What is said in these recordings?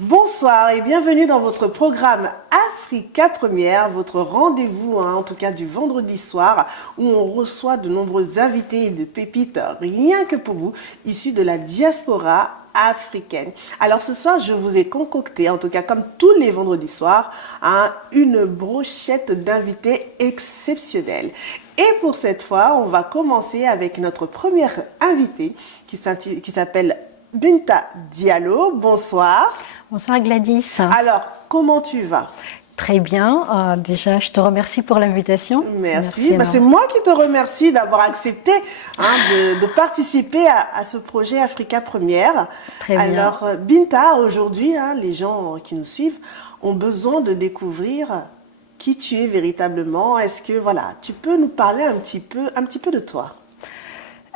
Bonsoir et bienvenue dans votre programme Africa Première, votre rendez-vous, en tout cas du vendredi soir, où on reçoit de nombreux invités et de pépites, rien que pour vous, issus de la diaspora africaine. Alors ce soir, je vous ai concocté, en tout cas comme tous les vendredis soirs, une brochette d'invités exceptionnels. Et pour cette fois, on va commencer avec notre première invitée qui s'appelle Binta Diallo. Bonsoir. Bonsoir Gladys. Alors, comment tu vas? Très bien. Déjà, je te remercie pour l'invitation. Merci. C'est moi qui te remercie d'avoir accepté de participer à ce projet Africa Première. Très bien. Alors, Binta, aujourd'hui, les gens qui nous suivent ont besoin de découvrir qui tu es véritablement. Est-ce que, voilà, tu peux nous parler un petit peu de toi?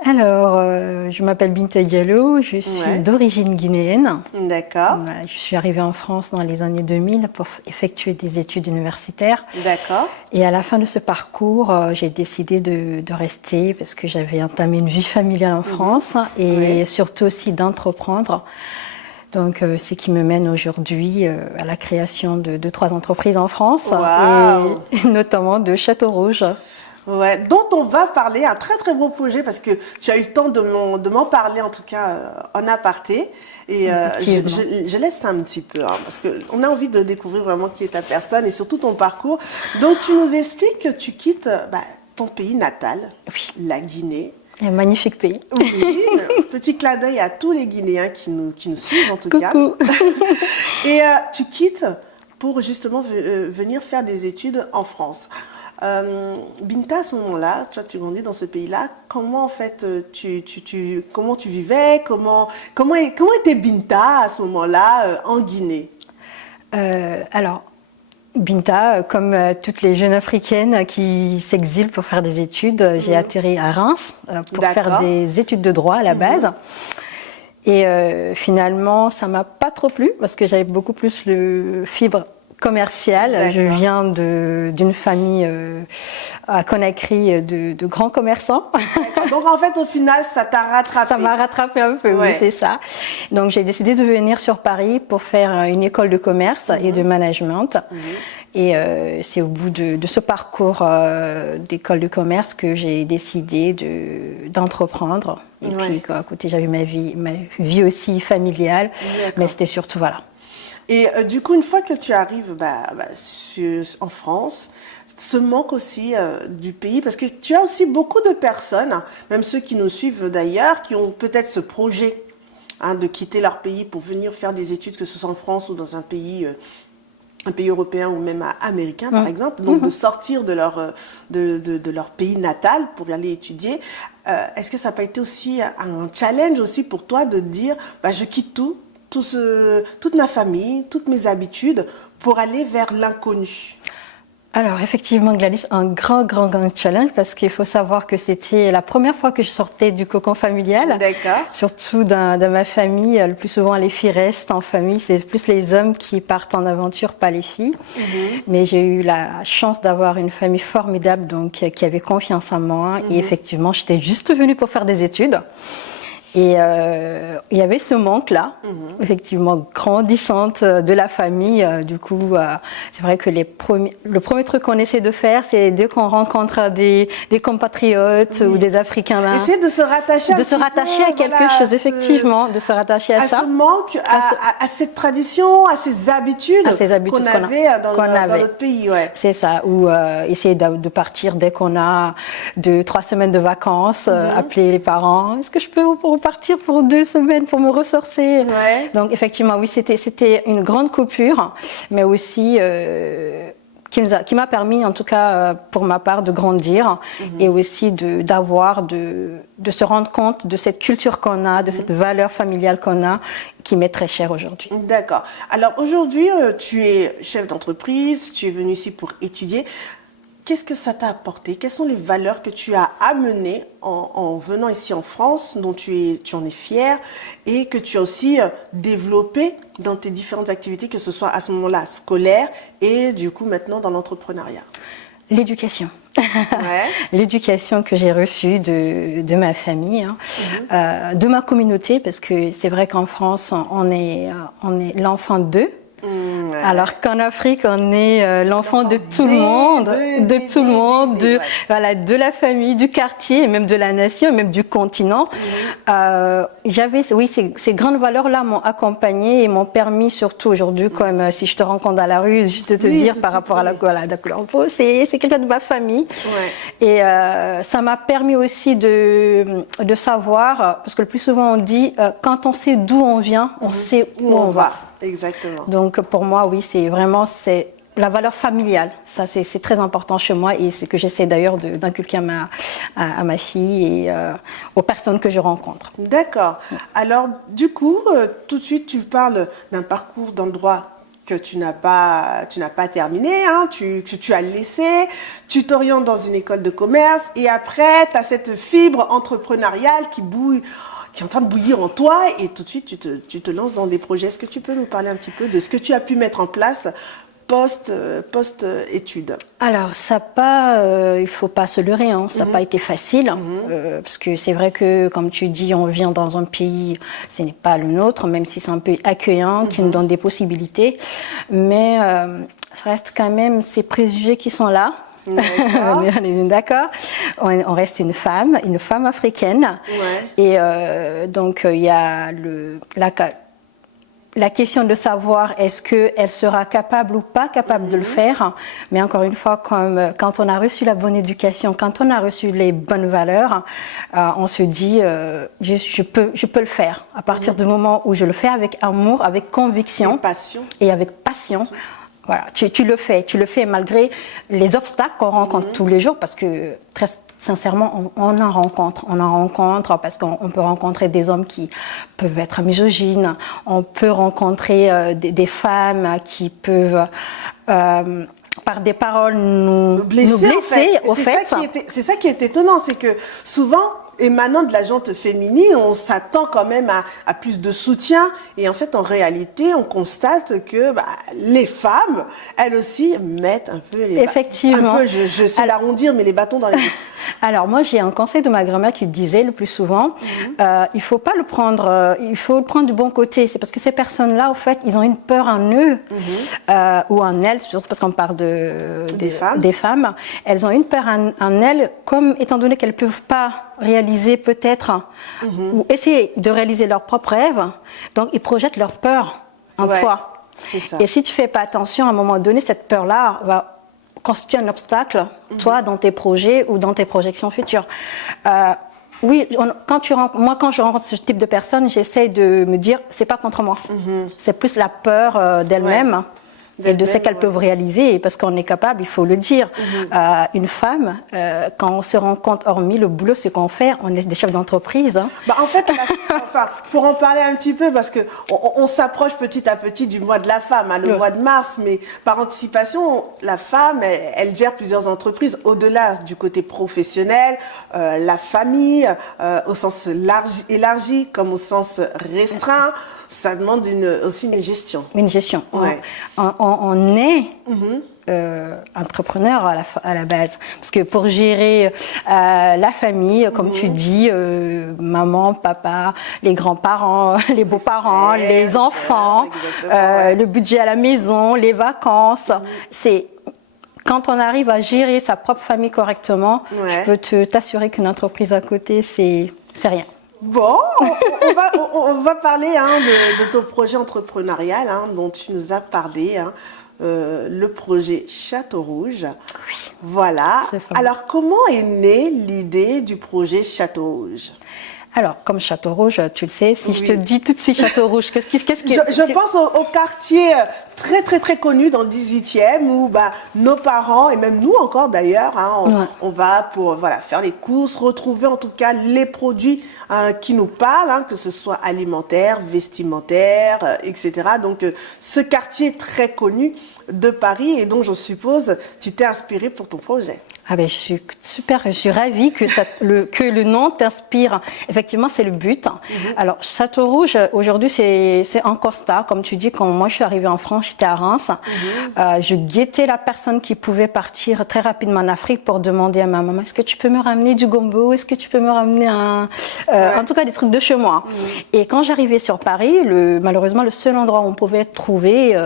Alors, je m'appelle Binta Diallo, je suis d'origine guinéenne. D'accord. Voilà, je suis arrivée en France dans les années 2000 pour effectuer des études universitaires. D'accord. Et à la fin de ce parcours, j'ai décidé de rester parce que j'avais entamé une vie familiale en France et surtout aussi d'entreprendre. Donc, ce qui me mène aujourd'hui à la création de 3 entreprises en France, et notamment de Château Rouge. Ouais, dont on va parler, un très très beau projet parce que tu as eu le temps de m'en parler en tout cas en aparté et je laisse ça un petit peu parce qu'on a envie de découvrir vraiment qui est ta personne et surtout ton parcours. Donc tu nous expliques que tu quittes ton pays natal, la Guinée. Un magnifique pays. Oui, petit clin d'œil à tous les Guinéens qui nous suivent en tout cas. Et tu quittes pour justement venir faire des études en France. Binta, à ce moment-là, tu grandis dans ce pays-là. Comment en fait comment tu vivais? Comment était Binta à ce moment-là en Guinée? Alors, Binta, comme toutes les jeunes africaines qui s'exilent pour faire des études, j'ai atterri à Reims pour faire des études de droit à la base. Et finalement, ça m'a pas trop plu parce que j'avais beaucoup plus le fibre commerciale. Je viens d'une famille à Conakry de grands commerçants. Donc en fait au final ça t'a rattrapé. Ça m'a rattrapé un peu, oui, c'est ça. Donc j'ai décidé de venir sur Paris pour faire une école de commerce et de management. Et c'est au bout de ce parcours d'école de commerce que j'ai décidé d'entreprendre. Et puis à côté j'avais ma vie aussi familiale, mais c'était surtout voilà. Et du coup, une fois que tu arrives en France, ce manque aussi du pays, parce que tu as aussi beaucoup de personnes, même ceux qui nous suivent d'ailleurs, qui ont peut-être ce projet de quitter leur pays pour venir faire des études, que ce soit en France ou dans un pays européen ou même américain, par exemple, donc de sortir de leur pays natal pour y aller étudier. Est-ce que ça n'a pas été aussi un challenge aussi pour toi de dire, je quitte toute ma famille, toutes mes habitudes pour aller vers l'inconnu? Alors effectivement Gladys, un grand challenge parce qu'il faut savoir que c'était la première fois que je sortais du cocon familial. D'accord. Surtout dans ma famille, le plus souvent les filles restent en famille, c'est plus les hommes qui partent en aventure, pas les filles. Mais j'ai eu la chance d'avoir une famille formidable donc qui avait confiance en moi et effectivement j'étais juste venue pour faire des études. Et il y avait ce manque-là, effectivement, grandissante de la famille. Du coup, c'est vrai que le premier truc qu'on essaie de faire, c'est dès qu'on rencontre des compatriotes ou des Africains, essayer de se rattacher à quelque chose, effectivement, de se rattacher à ça. À ce manque, à cette tradition, à ces habitudes qu'on avait dans notre pays. Ouais. C'est ça, ou essayer de partir dès qu'on a 2-3 semaines de vacances, appeler les parents, est-ce que je peux repartir pour 2 semaines pour me ressourcer? Donc effectivement, oui, c'était une grande coupure, mais aussi qui m'a permis, en tout cas pour ma part, de grandir et aussi de se rendre compte de cette culture qu'on a, de cette valeur familiale qu'on a, qui m'est très chère aujourd'hui. D'accord. Alors aujourd'hui, tu es chef d'entreprise, tu es venu ici pour étudier. Qu'est-ce que ça t'a apporté? Quelles sont les valeurs que tu as amenées en venant ici en France, dont tu en es fier et que tu as aussi développées dans tes différentes activités, que ce soit à ce moment-là scolaire et du coup maintenant dans l'entrepreneuriat? L'éducation. Ouais. L'éducation que j'ai reçue de ma famille, de ma communauté, parce que c'est vrai qu'en France, on est l'enfant d'eux. Ouais. Alors qu'en Afrique, on est l'enfant de tout le monde, de la famille, du quartier, et même de la nation, et même du continent. Ces grandes valeurs-là m'ont accompagnée et m'ont permis, surtout aujourd'hui, comme si je te rencontre dans la rue, juste de te dire par rapport à la couleur de peau, c'est quelqu'un de ma famille. Ouais. Et ça m'a permis aussi de savoir, parce que le plus souvent on dit, quand on sait d'où on vient, on sait où on va. Exactement. Donc pour moi, oui, c'est la valeur familiale. Ça, c'est très important chez moi et c'est ce que j'essaie d'ailleurs d'inculquer à ma fille et aux personnes que je rencontre. D'accord. Alors, du coup, tout de suite, tu parles d'un parcours dans le droit que tu n'as pas terminé, hein, tu as laissé, tu t'orientes dans une école de commerce et après, tu as cette fibre entrepreneuriale qui est en train de bouillir en toi et tout de suite tu te lances dans des projets. Est-ce que tu peux nous parler un petit peu de ce que tu as pu mettre en place post-études? Alors, il faut pas se leurrer, hein, ça n'a pas été facile, parce que c'est vrai que, comme tu dis, on vient dans un pays, ce n'est pas le nôtre, même si c'est un pays accueillant, qui nous donne des possibilités, mais ça reste quand même ces préjugés qui sont là. On est d'accord. On reste une femme africaine. Ouais. Et donc, il y a la question de savoir est-ce qu'elle sera capable ou pas capable de le faire. Mais encore une fois, quand on a reçu la bonne éducation, quand on a reçu les bonnes valeurs, on se dit je peux le faire. À partir du moment où je le fais avec amour, avec conviction et avec passion. Voilà, tu le fais malgré les obstacles qu'on rencontre tous les jours parce que très sincèrement, on en rencontre parce qu'on peut rencontrer des hommes qui peuvent être misogynes, on peut rencontrer des femmes qui peuvent par des paroles nous blesser au fait. C'est ça qui est étonnant, c'est que souvent, émanant de la gente féminine, on s'attend quand même à plus de soutien. Et en fait, en réalité, on constate que les femmes, elles aussi, mettent un peu je sais l'arrondir, mais les bâtons dans les roues. Alors moi, j'ai un conseil de ma grand-mère qui disait le plus souvent, il faut pas le prendre, il faut le prendre du bon côté. C'est parce que ces personnes-là, au fait, ils ont une peur en eux ou en elles, surtout parce qu'on parle des femmes. Elles ont une peur en elles, comme étant donné qu'elles peuvent pas réaliser peut-être ou essayer de réaliser leurs propres rêves. Donc ils projettent leur peur en toi. C'est ça. Et si tu fais pas attention, à un moment donné, cette peur-là va constitue un obstacle, toi, dans tes projets ou dans tes projections futures. Oui, quand je rencontre ce type de personnes, j'essaie de me dire, c'est pas contre moi. C'est plus la peur d'elles-mêmes. Et de ce qu'elles peuvent réaliser, parce qu'on est capable, il faut le dire. Une femme, quand on se rend compte, hormis le boulot, ce qu'on fait, on est des chefs d'entreprise. Hein. En fait, pour en parler un petit peu, parce que on s'approche petit à petit du mois de la femme, le mois de mars, mais par anticipation, la femme, elle gère plusieurs entreprises, au-delà du côté professionnel, la famille, au sens élargi comme au sens restreint. Ça demande aussi une gestion. Une gestion. Ouais. On est entrepreneur à la base. Parce que pour gérer la famille, comme tu dis, maman, papa, les grands-parents, les beaux-parents, les enfants, le budget à la maison, les vacances, c'est... Quand on arrive à gérer sa propre famille correctement, je peux t'assurer qu'une entreprise à côté, c'est rien. Bon, on va parler de ton projet entrepreneurial dont tu nous as parlé, le projet Château Rouge. Oui. Voilà. Alors, comment est née l'idée du projet Château Rouge ? Alors, comme Château Rouge, tu le sais, si je te dis tout de suite Château Rouge, qu'est-ce que... Je pense au quartier très, très, très connu dans le 18e où nos parents, et même nous encore d'ailleurs, on va pour faire les courses, retrouver en tout cas les produits qui nous parlent, que ce soit alimentaire, vestimentaire, etc. Donc, ce quartier très connu de Paris et dont je suppose tu t'es inspiré pour ton projet. Ah ben, je suis ravie que le nom t'inspire. Effectivement, c'est le but. Alors, Château Rouge, aujourd'hui, c'est un constat. Comme tu dis, quand moi je suis arrivée en France, j'étais à Reims. Je guettais la personne qui pouvait partir très rapidement en Afrique pour demander à ma maman, est-ce que tu peux me ramener du gombo? Est-ce que tu peux me ramener en tout cas des trucs de chez moi? Et quand j'arrivais sur Paris, malheureusement, le seul endroit où on pouvait trouver,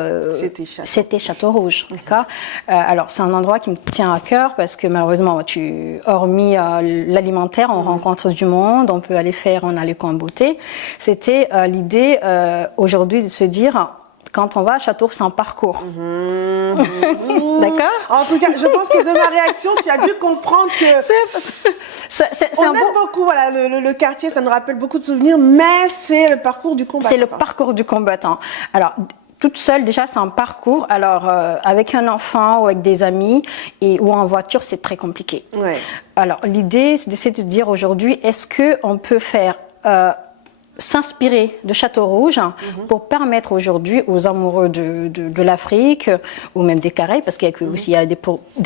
c'était Château Rouge. D'accord. Alors, c'est un endroit qui me tient à cœur parce que malheureusement, hormis l'alimentaire, on rencontre du monde, on peut aller faire un aller en beauté. C'était l'idée aujourd'hui de se dire, quand on va à Château, c'est un parcours. D'accord. En tout cas, je pense que de ma réaction, tu as dû comprendre que on aime beaucoup, voilà, le quartier, ça nous rappelle beaucoup de souvenirs, mais c'est le parcours du combattant. C'est le parcours du combattant. Alors, toute seule, déjà, c'est un parcours. Alors, avec un enfant ou avec des amis ou en voiture, c'est très compliqué. Ouais. Alors, l'idée, c'est d'essayer de dire aujourd'hui, est-ce qu'on peut faire s'inspirer de Château Rouge pour permettre aujourd'hui aux amoureux de l'Afrique ou même des Caraïbes, parce qu'il y a aussi des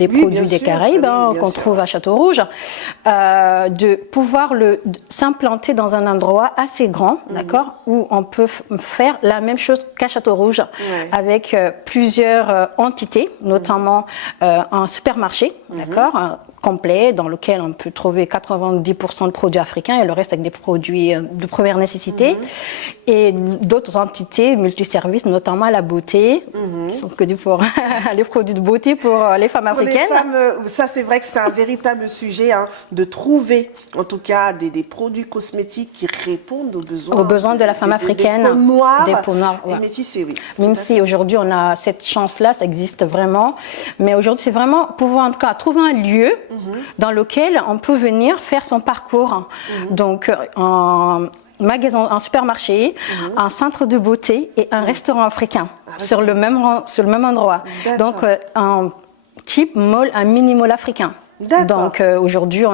produits des Caraïbes qu'on trouve à Château Rouge, de pouvoir s'implanter dans un endroit assez grand, d'accord, où on peut faire la même chose qu'à Château Rouge, avec plusieurs entités, notamment un supermarché, d'accord, complet dans lequel on peut trouver 90% de produits africains et le reste avec des produits de première nécessité et d'autres entités multiservices, notamment la beauté, qui sont connus pour les produits de beauté pour les femmes africaines. Les femmes, ça c'est vrai que c'est un véritable sujet, de trouver en tout cas des produits cosmétiques qui répondent aux besoins de la femme africaine, des peaux noires, ouais. Et métissées, oui. Même si aujourd'hui on a cette chance-là, ça existe vraiment, mais aujourd'hui c'est vraiment pouvoir en tout cas trouver un lieu dans lequel on peut venir faire son parcours. Donc, un magasin, un supermarché, un centre de beauté et un restaurant africain sur le même endroit. Donc, un type mall, un mini mall africain. Donc aujourd'hui,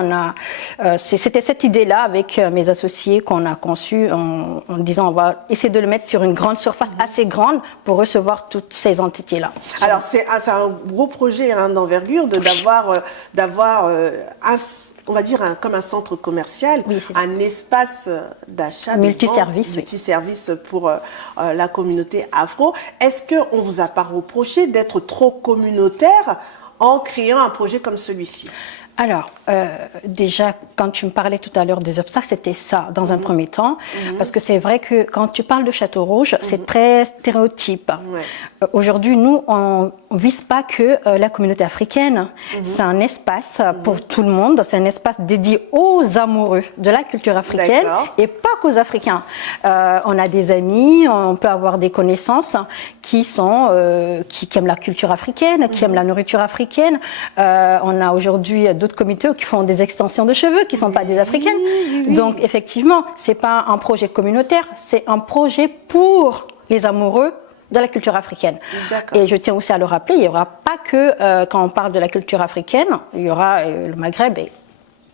c'était cette idée-là avec mes associés qu'on a conçu en disant on va essayer de le mettre sur une grande surface assez grande pour recevoir toutes ces entités-là. Alors c'est un gros projet d'envergure d'avoir on va dire comme un centre commercial, un espace d'achat multiservice pour la communauté afro. Est-ce qu'on vous a pas reproché d'être trop communautaire en créant un projet comme celui-ci? Alors, déjà, quand tu me parlais tout à l'heure des obstacles, c'était ça, dans un premier temps. Parce que c'est vrai que quand tu parles de Château Rouge, c'est très stéréotype. Aujourd'hui, nous, on ne vise pas que la communauté africaine. C'est un espace pour tout le monde. C'est un espace dédié aux amoureux de la culture africaine et pas qu'aux Africains. On a des amis, on peut avoir des connaissances qui aiment la culture africaine, qui aiment la nourriture africaine. On a aujourd'hui d'autres comités qui font des extensions de cheveux qui ne sont pas des africaines. Donc, effectivement, ce n'est pas un projet communautaire, c'est un projet pour les amoureux de la culture africaine. Et je tiens aussi à le rappeler, il n'y aura pas que, quand on parle de la culture africaine, il y aura le Maghreb et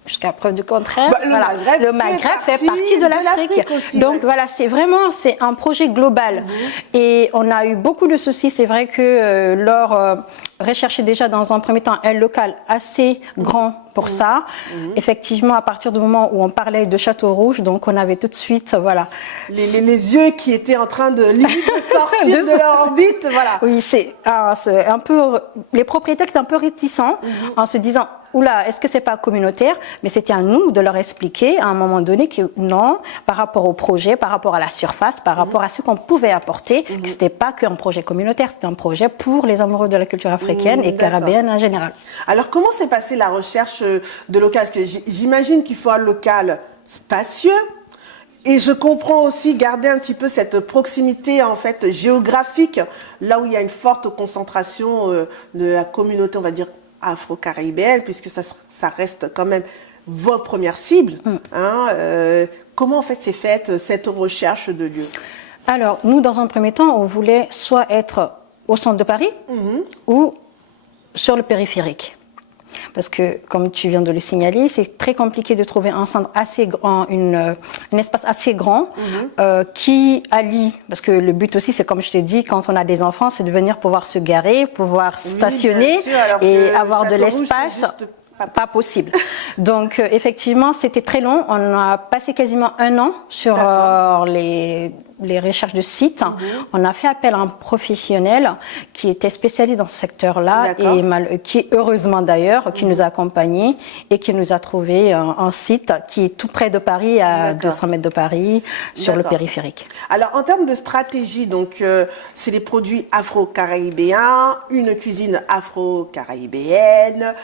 jusqu'à preuve du contraire, le Maghreb fait partie de l'Afrique. Donc voilà, c'est un projet global. Et on a eu beaucoup de soucis. C'est vrai que Laure recherchait déjà dans un premier temps un local assez grand pour ça. Effectivement, à partir du moment où on parlait de Château Rouge, donc on avait tout de suite, les yeux qui étaient en train de sortir de leur orbite, voilà. Oui, c'est un peu, les propriétaires étaient un peu réticents en se disant, oula, est-ce que c'est pas communautaire? Mais c'était à nous de leur expliquer à un moment donné que non, par rapport au projet, par rapport à la surface, par rapport à ce qu'on pouvait apporter, que c'était pas qu'un projet communautaire, c'était un projet pour les amoureux de la culture africaine et caribéenne en général. Alors, comment s'est passée la recherche de local? Parce que j'imagine qu'il faut un local spacieux. Et je comprends aussi garder un petit peu cette proximité en fait géographique, là où il y a une forte concentration de la communauté, on va dire, afro-caribéenne, puisque ça reste quand même vos premières cibles. Comment en fait s'est faite cette recherche de lieu? Alors, nous, dans un premier temps, on voulait soit être au centre de Paris ou sur le périphérique. Parce que, comme tu viens de le signaler, c'est très compliqué de trouver un centre assez grand, un espace assez grand qui allie. Parce que le but aussi, c'est comme je t'ai dit, quand on a des enfants, c'est de venir pouvoir se garer, pouvoir stationner et avoir de l'espace. pas possible. Donc effectivement, c'était très long. On a passé quasiment 1 an sur les recherches de sites. On a fait appel à un professionnel qui était spécialisé dans ce secteur-là et qui, heureusement d'ailleurs, qui nous a accompagnés et qui nous a trouvé un site qui est tout près de Paris, à 200 mètres de Paris, sur le périphérique. Alors, en termes de stratégie, donc, c'est des produits afro-caribéens, une cuisine afro-caribéenne,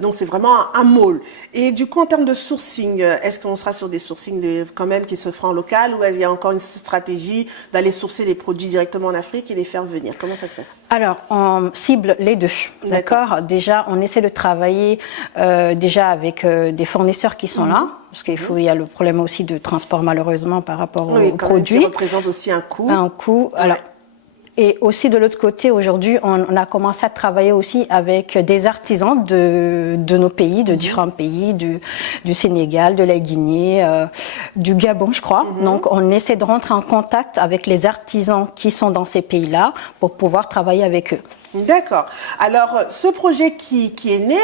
donc c'est vraiment un môle. Et du coup, en termes de sourcing, est-ce qu'on sera sur des sourcings quand même qui se feront en local, ou est-ce qu'il y a encore une stratégie d'aller sourcer les produits directement en Afrique et les faire venir? Comment ça se passe? Alors, on cible les deux, d'accord. Déjà, on essaie de travailler déjà avec des fournisseurs qui sont là, parce qu'il y a le problème aussi de transport malheureusement par rapport aux produits. Qui représente aussi un coût. Un coût. Alors, et aussi de l'autre côté, aujourd'hui, on a commencé à travailler aussi avec des artisans de nos pays, de différents pays, du Sénégal, de la Guinée, du Gabon, je crois. Donc, on essaie de rentrer en contact avec les artisans qui sont dans ces pays-là pour pouvoir travailler avec eux. D'accord. Alors, ce projet qui est né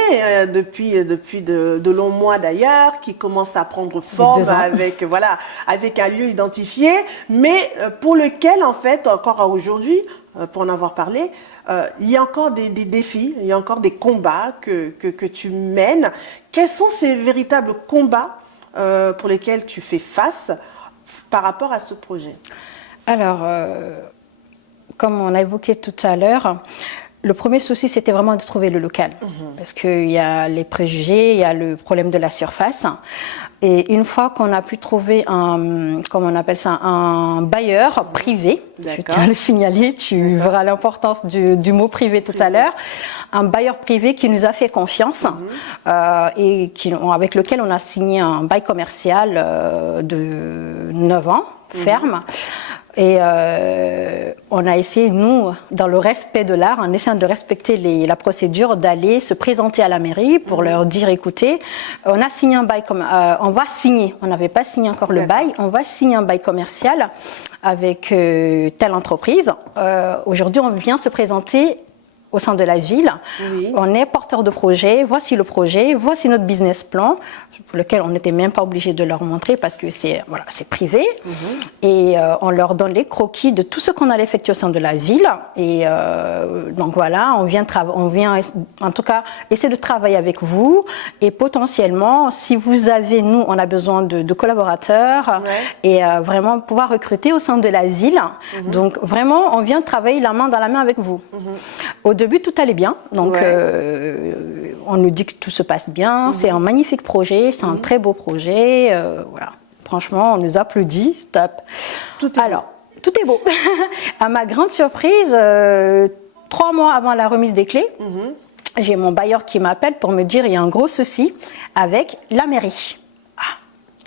depuis de longs mois d'ailleurs, qui commence à prendre forme avec un lieu identifié, mais pour lequel, en fait, encore aujourd'hui, pour en avoir parlé, il y a encore des défis, il y a encore des combats que tu mènes. Quels sont ces véritables combats pour lesquels tu fais face par rapport à ce projet? Alors, comme on a évoqué tout à l'heure, le premier souci, c'était vraiment de trouver le local. Parce qu'il y a les préjugés, il y a le problème de la surface. Et une fois qu'on a pu trouver un bailleur privé, je tiens à le signaler, tu verras l'importance du mot privé tout à l'heure, un bailleur privé qui nous a fait confiance et avec lequel on a signé un bail commercial de 9 ans, ferme. Et on a essayé, nous, dans le respect de l'art, en essayant de respecter la procédure, d'aller se présenter à la mairie pour leur dire, écoutez, on a signé un bail, on va signer, on n'avait pas signé encore le bail, on va signer un bail commercial avec telle entreprise. Aujourd'hui, on vient se présenter au sein de la ville. On est porteur de projet, voici le projet, voici notre business plan, pour lequel on n'était même pas obligé de leur montrer parce que c'est privé. Et on leur donne les croquis de tout ce qu'on allait effectuer au sein de la ville. Et donc voilà, on vient en tout cas essayer de travailler avec vous. Et potentiellement, si vous avez, nous, on a besoin de collaborateurs et vraiment pouvoir recruter au sein de la ville. Donc vraiment, on vient travailler la main dans la main avec vous. Au début, tout allait bien. Donc, on nous dit que tout se passe bien. C'est un magnifique projet. C'est un très beau projet. Voilà. Franchement, on nous applaudit. Top. Tout est beau. À ma grande surprise, 3 mois avant la remise des clés, j'ai mon bailleur qui m'appelle pour me dire il y a un gros souci avec la mairie.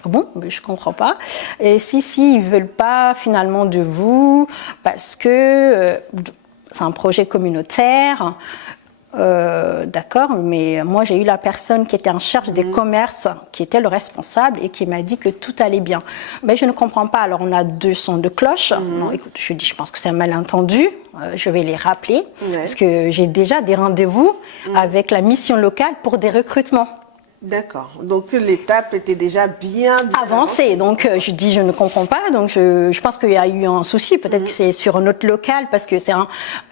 Bon, je comprends pas. Et si, ils veulent pas finalement de vous parce que c'est un projet communautaire. D'accord, mais moi j'ai eu la personne qui était en charge des commerces, qui était le responsable et qui m'a dit que tout allait bien. Mais je ne comprends pas. Alors on a 2 sons de cloche. Non, écoute, je pense que c'est un malentendu. Je vais les rappeler parce que j'ai déjà des rendez-vous avec la mission locale pour des recrutements. D'accord. Donc l'étape était déjà bien avancée. Donc je dis je ne comprends pas. Donc je pense qu'il y a eu un souci. Peut-être que c'est sur un autre local parce que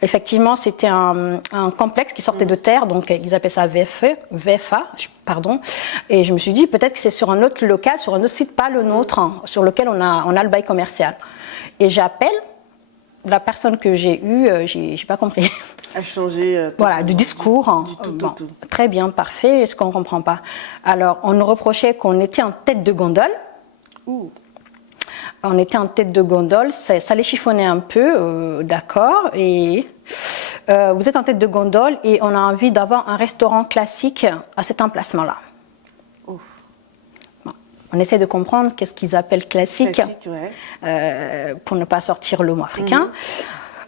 effectivement c'était un complexe qui sortait de terre. Donc ils appellent ça VFA, pardon. Et je me suis dit peut-être que c'est sur un autre local, sur un autre site, pas le nôtre, sur lequel on a le bail commercial. Et j'appelle la personne que j'ai eue, j'ai pas compris. A changé. Voilà, du discours. Tout. Très bien, parfait. Est-ce qu'on ne comprend pas? Alors, on nous reprochait qu'on était en tête de gondole. On était en tête de gondole, ça les chiffonnait un peu, d'accord. Et vous êtes en tête de gondole et on a envie d'avoir un restaurant classique à cet emplacement-là. On essaie de comprendre qu'est-ce qu'ils appellent classique, pour ne pas sortir le mot africain.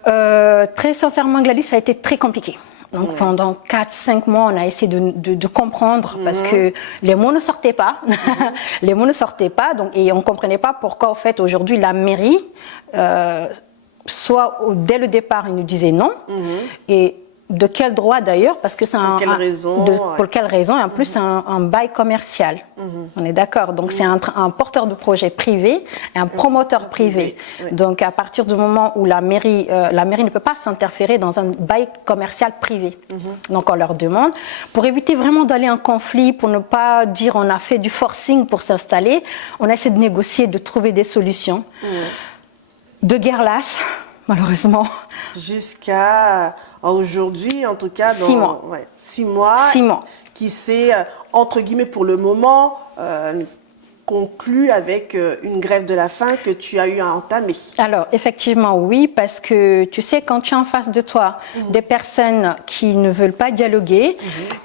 Très sincèrement, Gladys, ça a été très compliqué. Donc pendant 4-5 mois, on a essayé de comprendre parce que les mots ne sortaient pas. Les mots ne sortaient pas, donc, et on ne comprenait pas pourquoi, en fait, aujourd'hui, la mairie, soit dès le départ, ils nous disaient non, et De quel droit d'ailleurs? Parce que c'est quelle raison, pour quelle raison? Et en plus, c'est un bail commercial. On est d'accord. Donc, c'est un porteur de projet privé et un promoteur privé. Oui. Donc, à partir du moment où la mairie ne peut pas s'interférer dans un bail commercial privé. Donc, on leur demande, pour éviter vraiment d'aller en conflit, pour ne pas dire on a fait du forcing pour s'installer, on essaie de négocier, de trouver des solutions. De guerre lasse, malheureusement. Jusqu'à aujourd'hui, en tout cas, 6 mois. 6 mois. 6 mois. Qui s'est, entre guillemets, pour le moment, conclu avec une grève de la faim que tu as eu à entamer. Alors, effectivement, oui, parce que tu sais, quand tu as en face de toi des personnes qui ne veulent pas dialoguer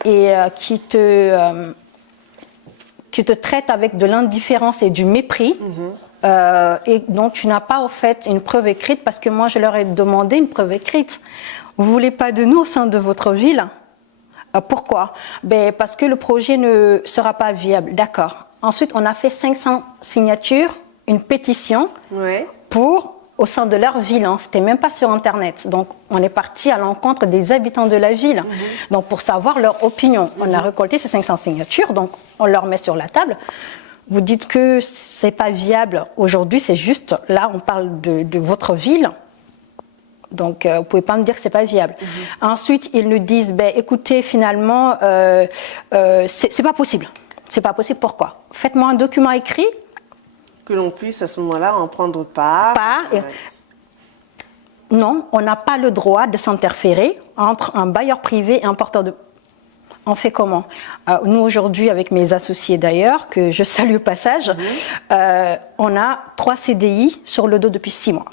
et qui te traitent avec de l'indifférence et du mépris, et dont tu n'as pas, en fait, une preuve écrite, parce que moi, je leur ai demandé une preuve écrite. Vous ne voulez pas de nous au sein de votre ville? Pourquoi? Parce que le projet ne sera pas viable. D'accord. Ensuite, on a fait 500 signatures, une pétition au sein de leur ville. Hein. C'était même pas sur Internet. Donc, on est parti à l'encontre des habitants de la ville. Donc, pour savoir leur opinion. On a récolté ces 500 signatures. Donc, on leur met sur la table. Vous dites que c'est pas viable. Aujourd'hui, c'est juste, là, on parle de votre ville. Donc, vous pouvez pas me dire que c'est pas viable. Ensuite, ils nous disent, écoutez, finalement, c'est pas possible. C'est pas possible. Pourquoi? Faites-moi un document écrit. Que l'on puisse, à ce moment-là, en prendre part. Non, on n'a pas le droit de s'interférer entre un bailleur privé et un porteur de... On fait comment? Nous, aujourd'hui, avec mes associés d'ailleurs, que je salue au passage, on a 3 CDI sur le dos depuis 6 mois.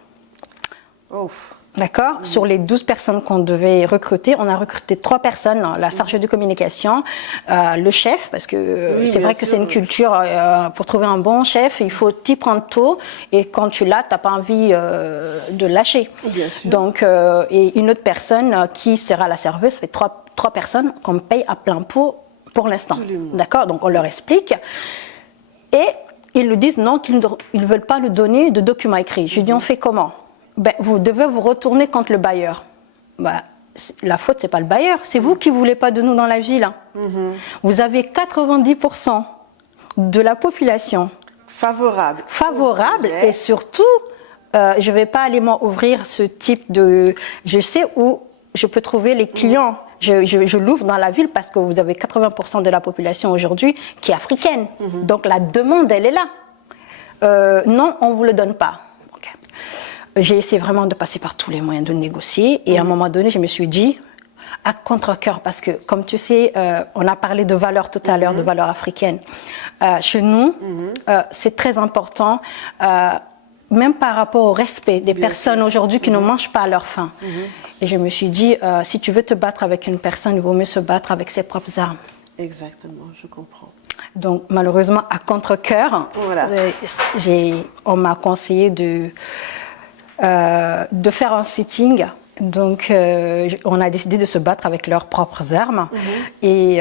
D'accord? Sur les 12 personnes qu'on devait recruter, on a recruté 3 personnes, la chargée de communication, le chef, parce que c'est vrai que c'est une culture, pour trouver un bon chef, il faut t'y prendre tôt, et quand tu l'as, t'as pas envie de lâcher. Bien sûr. Donc, et une autre personne qui sera la serveuse, ça fait 3 personnes qu'on paye à plein pot pour l'instant. D'accord? Donc, on leur explique. Et ils nous disent non, qu'ils ne veulent pas nous donner de documents écrits. Je dis, on fait comment? Vous devez vous retourner contre le bailleur. La faute, c'est pas le bailleur, c'est vous qui voulez pas de nous dans la ville. Vous avez 90% de la population favorable. Et surtout, je vais pas aller m'ouvrir ce type de... Je sais où je peux trouver les clients. Je l'ouvre dans la ville parce que vous avez 80% de la population aujourd'hui qui est africaine. Donc la demande, elle est là. Non, on vous le donne pas. J'ai essayé vraiment de passer par tous les moyens de négocier. Et à un moment donné, je me suis dit, à contre-cœur, parce que, comme tu sais, on a parlé de valeurs tout à l'heure, de valeurs africaines. Chez nous, c'est très important, même par rapport au respect des personnes aujourd'hui qui ne mangent pas à leur faim. Et je me suis dit, si tu veux te battre avec une personne, il vaut mieux se battre avec ses propres armes. Exactement, je comprends. Donc, malheureusement, à contre-cœur, on m'a conseillé de faire un sitting. Donc, on a décidé de se battre avec leurs propres armes. Et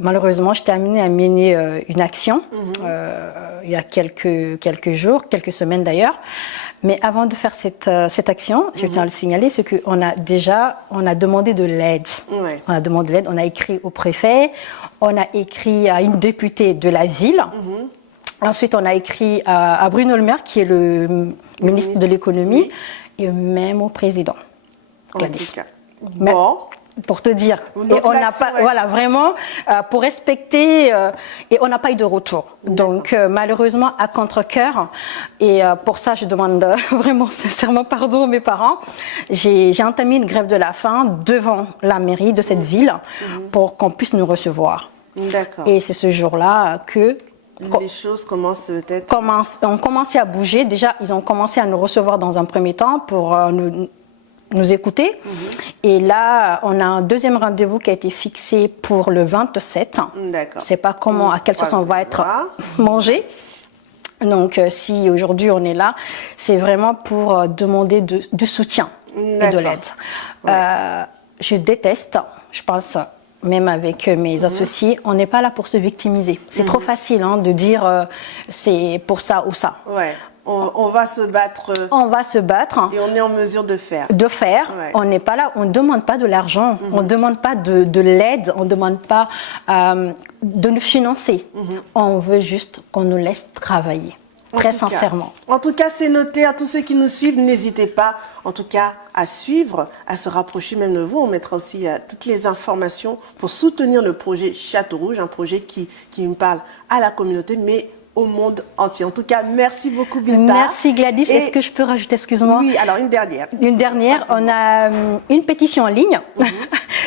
malheureusement, j'étais amenée à mener une action il y a quelques jours, quelques semaines d'ailleurs. Mais avant de faire cette action, je tiens à le signaler, c'est qu'on a demandé de l'aide. On a demandé de l'aide, on a écrit au préfet, on a écrit à une députée de la ville. Ensuite, on a écrit à Bruno Le Maire, qui est le ministre de l'économie, et même au président. Bon. Pour te dire. Donc, et on n'a pas, voilà, vraiment, pour respecter, et on n'a pas eu de retour. Donc, malheureusement, à contre-cœur, et pour ça, je demande vraiment sincèrement pardon à mes parents. J'ai entamé une grève de la faim devant la mairie de cette ville pour qu'on puisse nous recevoir. D'accord. Et c'est ce jour-là que les choses commencent peut-être... ont commencé à bouger. Déjà, ils ont commencé à nous recevoir dans un premier temps pour nous écouter. Et là, on a un deuxième rendez-vous qui a été fixé pour le 27. D'accord. Je ne sais pas comment, à quelle sauce on va être mangé. Donc, si aujourd'hui on est là, c'est vraiment pour demander du soutien et de l'aide. Je déteste, je pense... Même avec mes associés, on n'est pas là pour se victimiser. C'est trop facile de dire c'est pour ça ou ça. On va se battre. On va se battre. Et on est en mesure de faire. Ouais. On n'est pas là, on ne demande pas de l'argent, on ne demande pas de l'aide, on ne demande pas de nous financer. On veut juste qu'on nous laisse travailler. Très sincèrement. En tout cas, c'est noté à tous ceux qui nous suivent. N'hésitez pas, en tout cas, à suivre, à se rapprocher même de vous. On mettra aussi toutes les informations pour soutenir le projet Château Rouge, un projet qui me parle à la communauté, mais au monde entier. En tout cas, merci beaucoup, Binta. Merci, Gladys. Est-ce que je peux rajouter, excuse-moi? Oui, alors une dernière. Une dernière, on a une pétition en ligne.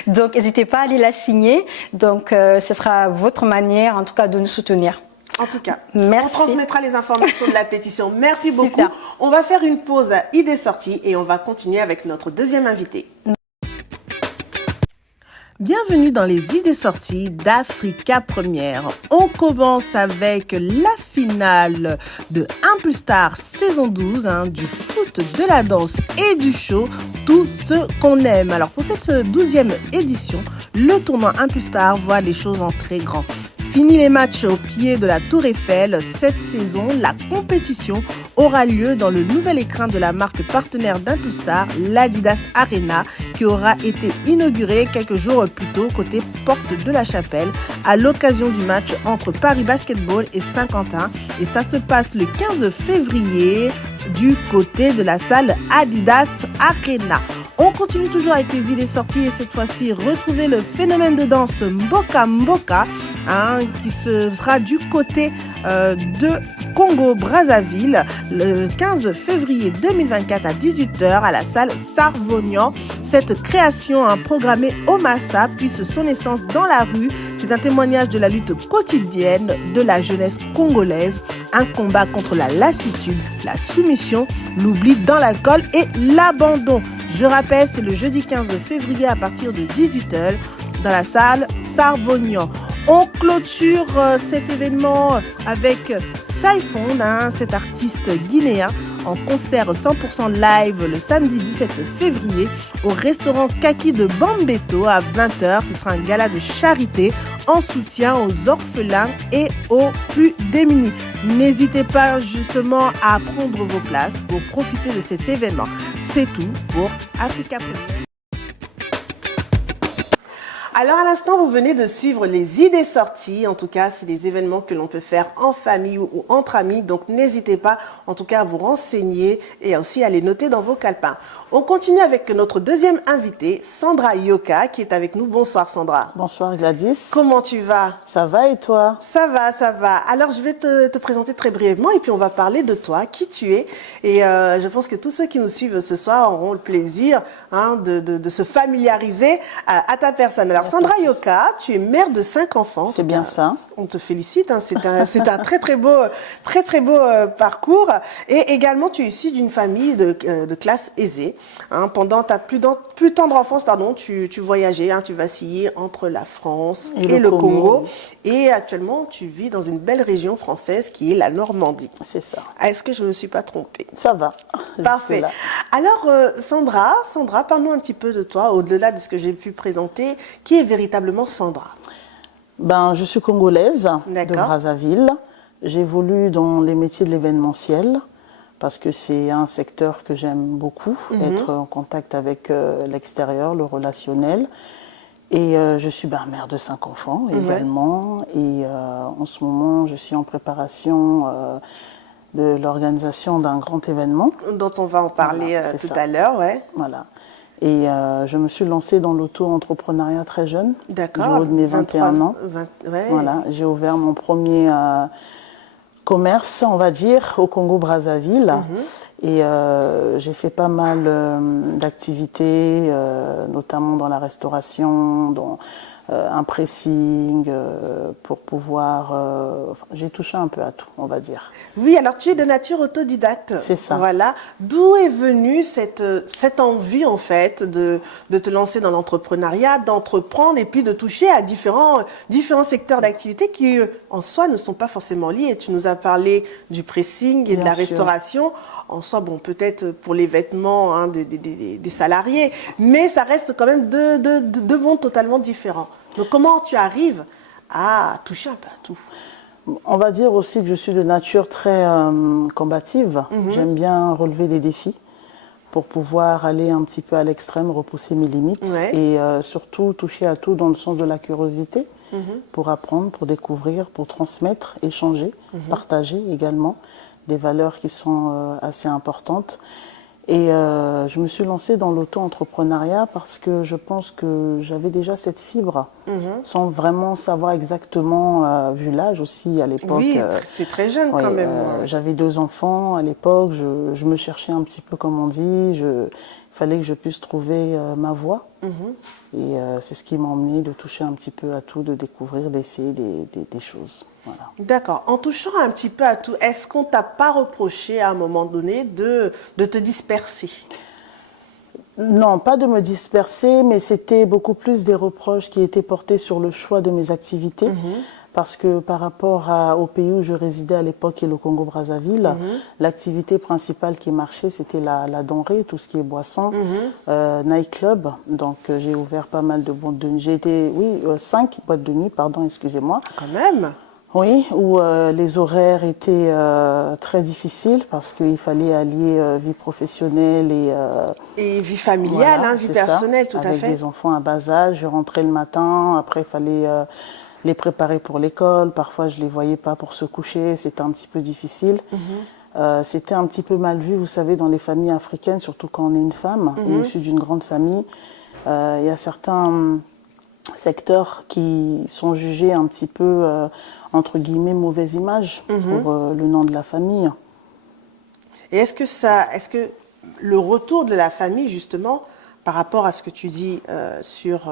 Donc, n'hésitez pas à aller la signer. Donc, ce sera votre manière, en tout cas, de nous soutenir. En tout cas, merci. On transmettra les informations de la pétition. Merci beaucoup. On va faire une pause à idées sorties et on va continuer avec notre deuxième invité. Bienvenue dans les idées sorties d'Africa Première. On commence avec la finale de 1 plus Star saison 12, du foot, de la danse et du show, tout ce qu'on aime. Alors pour cette 12e édition, le tournoi 1 plus Star voit les choses en très grand. Fini les matchs au pied de la Tour Eiffel, cette saison, la compétition aura lieu dans le nouvel écrin de la marque partenaire d'Impulstar, l'Adidas Arena, qui aura été inauguré quelques jours plus tôt côté Porte de la Chapelle à l'occasion du match entre Paris Basketball et Saint-Quentin. Et ça se passe le 15 février du côté de la salle Adidas Arena. On continue toujours avec les idées sorties et cette fois-ci, retrouvez le phénomène de danse Mboka Mboka, qui sera du côté de Congo-Brazzaville le 15 février 2024 à 18h à la salle Sarvonian. Cette création programmée au Massa puise son essence dans la rue. C'est un témoignage de la lutte quotidienne de la jeunesse congolaise, un combat contre la lassitude, la soumission, l'oubli dans l'alcool et l'abandon. Je rappelle, c'est le jeudi 15 février à partir de 18h dans la salle Sarvonian. On clôture cet événement avec Saifond, cet artiste guinéen, en concert 100% live le samedi 17 février au restaurant Kaki de Bambeto à 20h. Ce sera un gala de charité en soutien aux orphelins et aux plus démunis. N'hésitez pas justement à prendre vos places pour profiter de cet événement. C'est tout pour Africa Première. Alors à l'instant, vous venez de suivre les idées sorties. En tout cas, c'est des événements que l'on peut faire en famille ou entre amis. Donc n'hésitez pas en tout cas à vous renseigner et aussi à les noter dans vos calepins. On continue avec notre deuxième invitée, Sandra Yoka, qui est avec nous. Bonsoir Sandra. Bonsoir Gladys. Comment tu vas? Ça va et toi? Ça va, ça va. Alors je vais te présenter très brièvement et puis on va parler de toi, qui tu es. Et je pense que tous ceux qui nous suivent ce soir auront le plaisir de se familiariser à ta personne. Alors Sandra Yoka, tu es mère de 5 enfants. C'est bien ça. On te félicite, c'est un très très beau parcours. Et également tu es issue d'une famille de classe aisée. Pendant ta plus tendre enfance, tu voyageais, tu vacillais entre la France et le Congo. Et actuellement, tu vis dans une belle région française qui est la Normandie. C'est ça. Est-ce que je ne me suis pas trompée? Ça va. Parfait. Alors, Sandra, parle-nous un petit peu de toi, au-delà de ce que j'ai pu présenter. Qui est véritablement Sandra? Je suis congolaise de Brazzaville. J'évolue dans les métiers de l'événementiel parce que c'est un secteur que j'aime beaucoup, être en contact avec l'extérieur, le relationnel. Et je suis mère de 5 enfants également. Et en ce moment, je suis en préparation de l'organisation d'un grand événement. Dont on va en parler tout à l'heure, ouais. Voilà. Et je me suis lancée dans l'auto-entrepreneuriat très jeune. D'accord. Du haut de mes 21 ans. Ouais. Voilà. J'ai ouvert mon premier commerce, on va dire, au Congo-Brazzaville. Et j'ai fait pas mal d'activités, notamment dans la restauration, dans un pressing, pour pouvoir... j'ai touché un peu à tout, on va dire. Oui, alors tu es de nature autodidacte. C'est ça. Voilà. D'où est venue cette envie, en fait, de te lancer dans l'entrepreneuriat, d'entreprendre et puis de toucher à différents secteurs d'activité qui, en soi, ne sont pas forcément liés. Tu nous as parlé du pressing et de la restauration. En soi, peut-être pour les vêtements des salariés, mais ça reste quand même deux mondes totalement différents. Donc, comment tu arrives à toucher un peu à tout? On va dire aussi que je suis de nature très combative. J'aime bien relever des défis pour pouvoir aller un petit peu à l'extrême, repousser mes limites et surtout toucher à tout dans le sens de la curiosité pour apprendre, pour découvrir, pour transmettre, échanger, partager également des valeurs qui sont assez importantes. Et je me suis lancée dans l'auto-entrepreneuriat parce que je pense que j'avais déjà cette fibre, sans vraiment savoir exactement, vu l'âge aussi à l'époque. Oui, c'est très jeune quand même. J'avais 2 enfants à l'époque, je me cherchais un petit peu, comme on dit, il fallait que je puisse trouver ma voie. Et c'est ce qui m'a emmené de toucher un petit peu à tout, de découvrir, d'essayer des choses. Voilà. D'accord. En touchant un petit peu à tout, est-ce qu'on t'a pas reproché à un moment donné de te disperser? Non, pas de me disperser, mais c'était beaucoup plus des reproches qui étaient portés sur le choix de mes activités. Parce que par rapport au pays où je résidais à l'époque, qui est le Congo-Brazzaville, l'activité principale qui marchait, c'était la denrée, tout ce qui est boisson, nightclub. Donc j'ai ouvert pas mal de boîtes de nuit. J'ai été, 5 boîtes de nuit, pardon, excusez-moi. Quand même. Oui, où les horaires étaient très difficiles parce qu'il fallait allier vie professionnelle et vie familiale, voilà, vie personnelle, tout à fait. Avec des enfants à bas âge, je rentrais le matin, après il fallait les préparer pour l'école, parfois je les voyais pas pour se coucher, c'était un petit peu difficile. C'était un petit peu mal vu, vous savez, dans les familles africaines, surtout quand on est une femme, issue d'une grande famille. Il y a certains secteurs qui sont jugés un petit peu, entre guillemets, mauvaise image pour le nom de la famille. Et est-ce que le retour de la famille, justement, par rapport à ce que tu dis sur,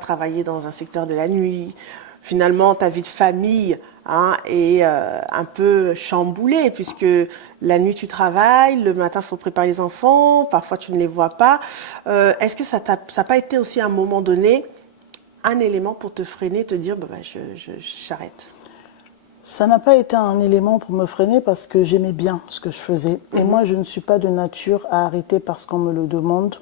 travailler dans un secteur de la nuit, finalement, ta vie de famille est un peu chamboulée, puisque la nuit, tu travailles, le matin, il faut préparer les enfants, parfois, tu ne les vois pas. Est-ce que ça n'a pas été aussi, à un moment donné, un élément pour te freiner, te dire, j'arrête? Ça n'a pas été un élément pour me freiner parce que j'aimais bien ce que je faisais. Et moi, je ne suis pas de nature à arrêter parce qu'on me le demande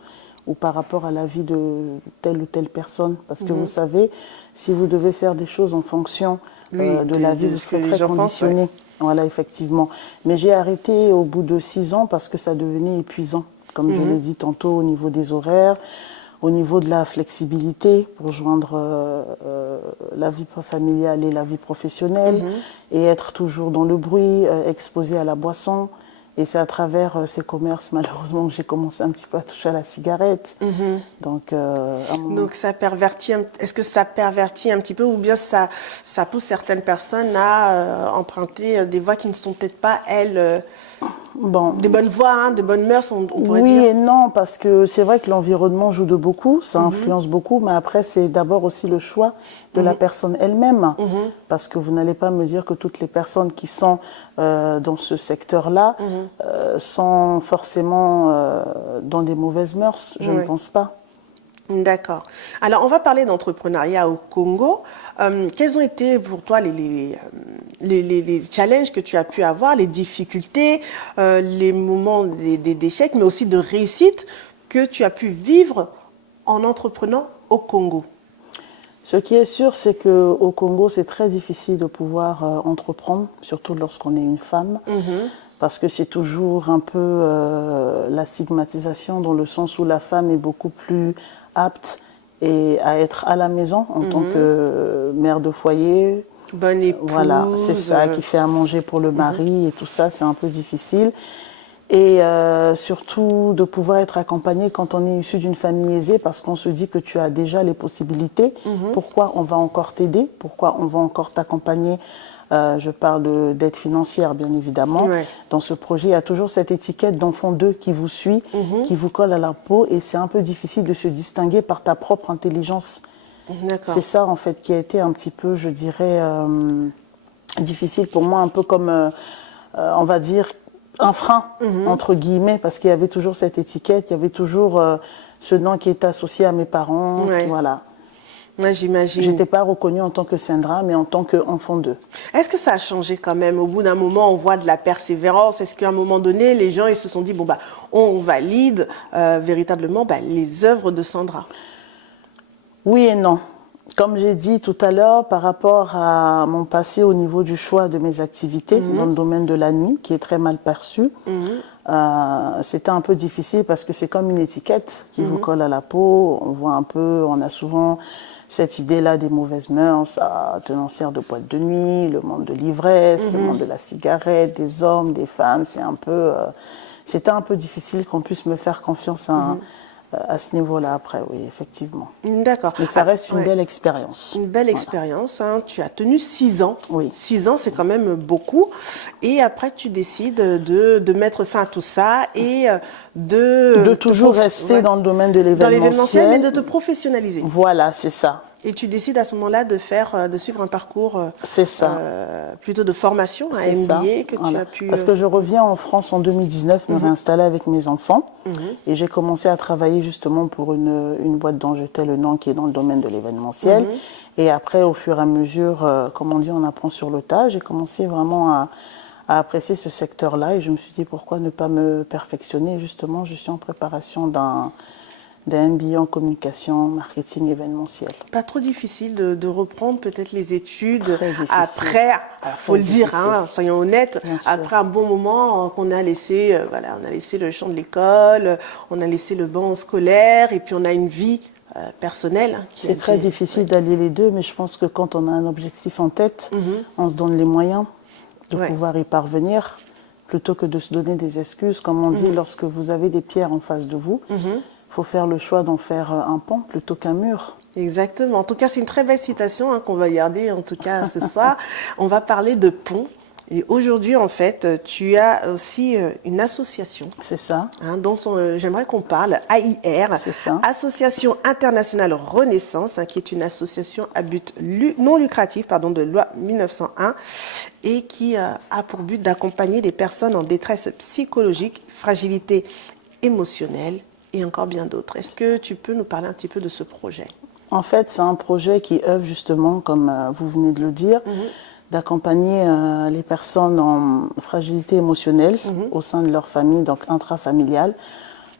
ou par rapport à la vie de telle ou telle personne. Parce que vous savez, si vous devez faire des choses en fonction de la vie, vous serez très conditionné. Voilà, effectivement. Mais j'ai arrêté au bout de 6 ans parce que ça devenait épuisant, comme je l'ai dit tantôt, au niveau des horaires, au niveau de la flexibilité pour joindre la vie familiale et la vie professionnelle et être toujours dans le bruit, exposé à la boisson. Et c'est à travers ces commerces, malheureusement, que j'ai commencé un petit peu à toucher à la cigarette. Donc ça pervertit, est-ce que ça pervertit un petit peu ou bien ça pousse certaines personnes à emprunter des voies qui ne sont peut-être pas, elles, de bonnes voies, de bonnes mœurs, on pourrait dire? Oui et non, parce que c'est vrai que l'environnement joue de beaucoup, ça influence beaucoup, mais après, c'est d'abord aussi le choix de la personne elle-même. Parce que vous n'allez pas me dire que toutes les personnes qui sont dans ce secteur-là sont forcément dans des mauvaises mœurs. Je ne pense pas. D'accord. Alors, on va parler d'entrepreneuriat au Congo. Quels ont été pour toi les challenges que tu as pu avoir, les difficultés, les moments d'échec, mais aussi de réussite que tu as pu vivre en entreprenant au Congo? Ce qui est sûr, c'est qu'au Congo, c'est très difficile de pouvoir entreprendre, surtout lorsqu'on est une femme, parce que c'est toujours un peu la stigmatisation dans le sens où la femme est beaucoup plus apte à être à la maison en tant que mère de foyer. Bonne épouse. Voilà, c'est ça, qui fait à manger pour le mari et tout ça, c'est un peu difficile. Et surtout de pouvoir être accompagné quand on est issu d'une famille aisée parce qu'on se dit que tu as déjà les possibilités. Pourquoi on va encore t'aider? Pourquoi on va encore t'accompagner? Je parle d'aide financière, bien évidemment. Dans ce projet, il y a toujours cette étiquette d'enfant 2 qui vous suit, qui vous colle à la peau et c'est un peu difficile de se distinguer par ta propre intelligence. C'est ça, en fait, qui a été un petit peu, je dirais, difficile pour moi, un peu comme, on va dire, un frein, entre guillemets, parce qu'il y avait toujours cette étiquette, il y avait toujours ce nom qui était associé à mes parents, voilà. Ouais, j'imagine. Je n'étais pas reconnue en tant que Sandra, mais en tant qu'enfant d'eux. Est-ce que ça a changé quand même? Au bout d'un moment, on voit de la persévérance. Est-ce qu'à un moment donné, les gens ils se sont dit, bon, on valide véritablement les œuvres de Sandra? Oui et non. Comme j'ai dit tout à l'heure, par rapport à mon passé au niveau du choix de mes activités dans le domaine de la nuit, qui est très mal perçu, c'était un peu difficile parce que c'est comme une étiquette qui vous colle à la peau. On voit un peu, on a souvent cette idée-là des mauvaises mœurs, tenancière de boîte de nuit, le monde de l'ivresse, le monde de la cigarette, des hommes, des femmes. C'était un peu difficile qu'on puisse me faire confiance à ce niveau-là après, oui, effectivement. D'accord. Mais ça reste une belle expérience. Une belle expérience. Hein. Tu as tenu 6 ans. Oui. 6 ans, c'est quand même beaucoup. Et après, tu décides de mettre fin à tout ça et de toujours rester dans le domaine de l'événementiel. Dans l'événementiel, mais de te professionnaliser. Voilà, c'est ça. Et tu décides à ce moment-là de suivre un parcours c'est ça. Plutôt de formation, un MBA que tu as pu... Parce que je reviens en France en 2019, me réinstaller avec mes enfants. Et j'ai commencé à travailler justement pour une boîte dont je tais le nom qui est dans le domaine de l'événementiel. Et après, au fur et à mesure, comme on dit, on apprend sur le tas. J'ai commencé vraiment à apprécier ce secteur-là. Et je me suis dit, pourquoi ne pas me perfectionner? Justement, je suis en préparation d'un MBA en communication, marketing événementiel. Pas trop difficile de reprendre peut-être les études après, faut le dire, hein, soyons honnêtes, après un bon moment qu'on a laissé, on a laissé le champ de l'école, on a laissé le banc scolaire et puis on a une vie personnelle. C'est très difficile d'allier les deux, mais je pense que quand on a un objectif en tête, on se donne les moyens de pouvoir y parvenir, plutôt que de se donner des excuses. Comme on dit, lorsque vous avez des pierres en face de vous, il faut faire le choix d'en faire un pont plutôt qu'un mur. Exactement. En tout cas, c'est une très belle citation qu'on va garder en tout cas ce soir. On va parler de pont. Et aujourd'hui, en fait, tu as aussi une association. C'est ça. Hein, dont j'aimerais qu'on parle, AIR, c'est ça. Association Internationale Renaissance, qui est une association à but non lucratif, de loi 1901, et qui a pour but d'accompagner les personnes en détresse psychologique, fragilité émotionnelle, et encore bien d'autres. Est-ce que tu peux nous parler un petit peu de ce projet? En fait, c'est un projet qui œuvre justement, comme vous venez de le dire, d'accompagner les personnes en fragilité émotionnelle au sein de leur famille, donc intrafamiliale,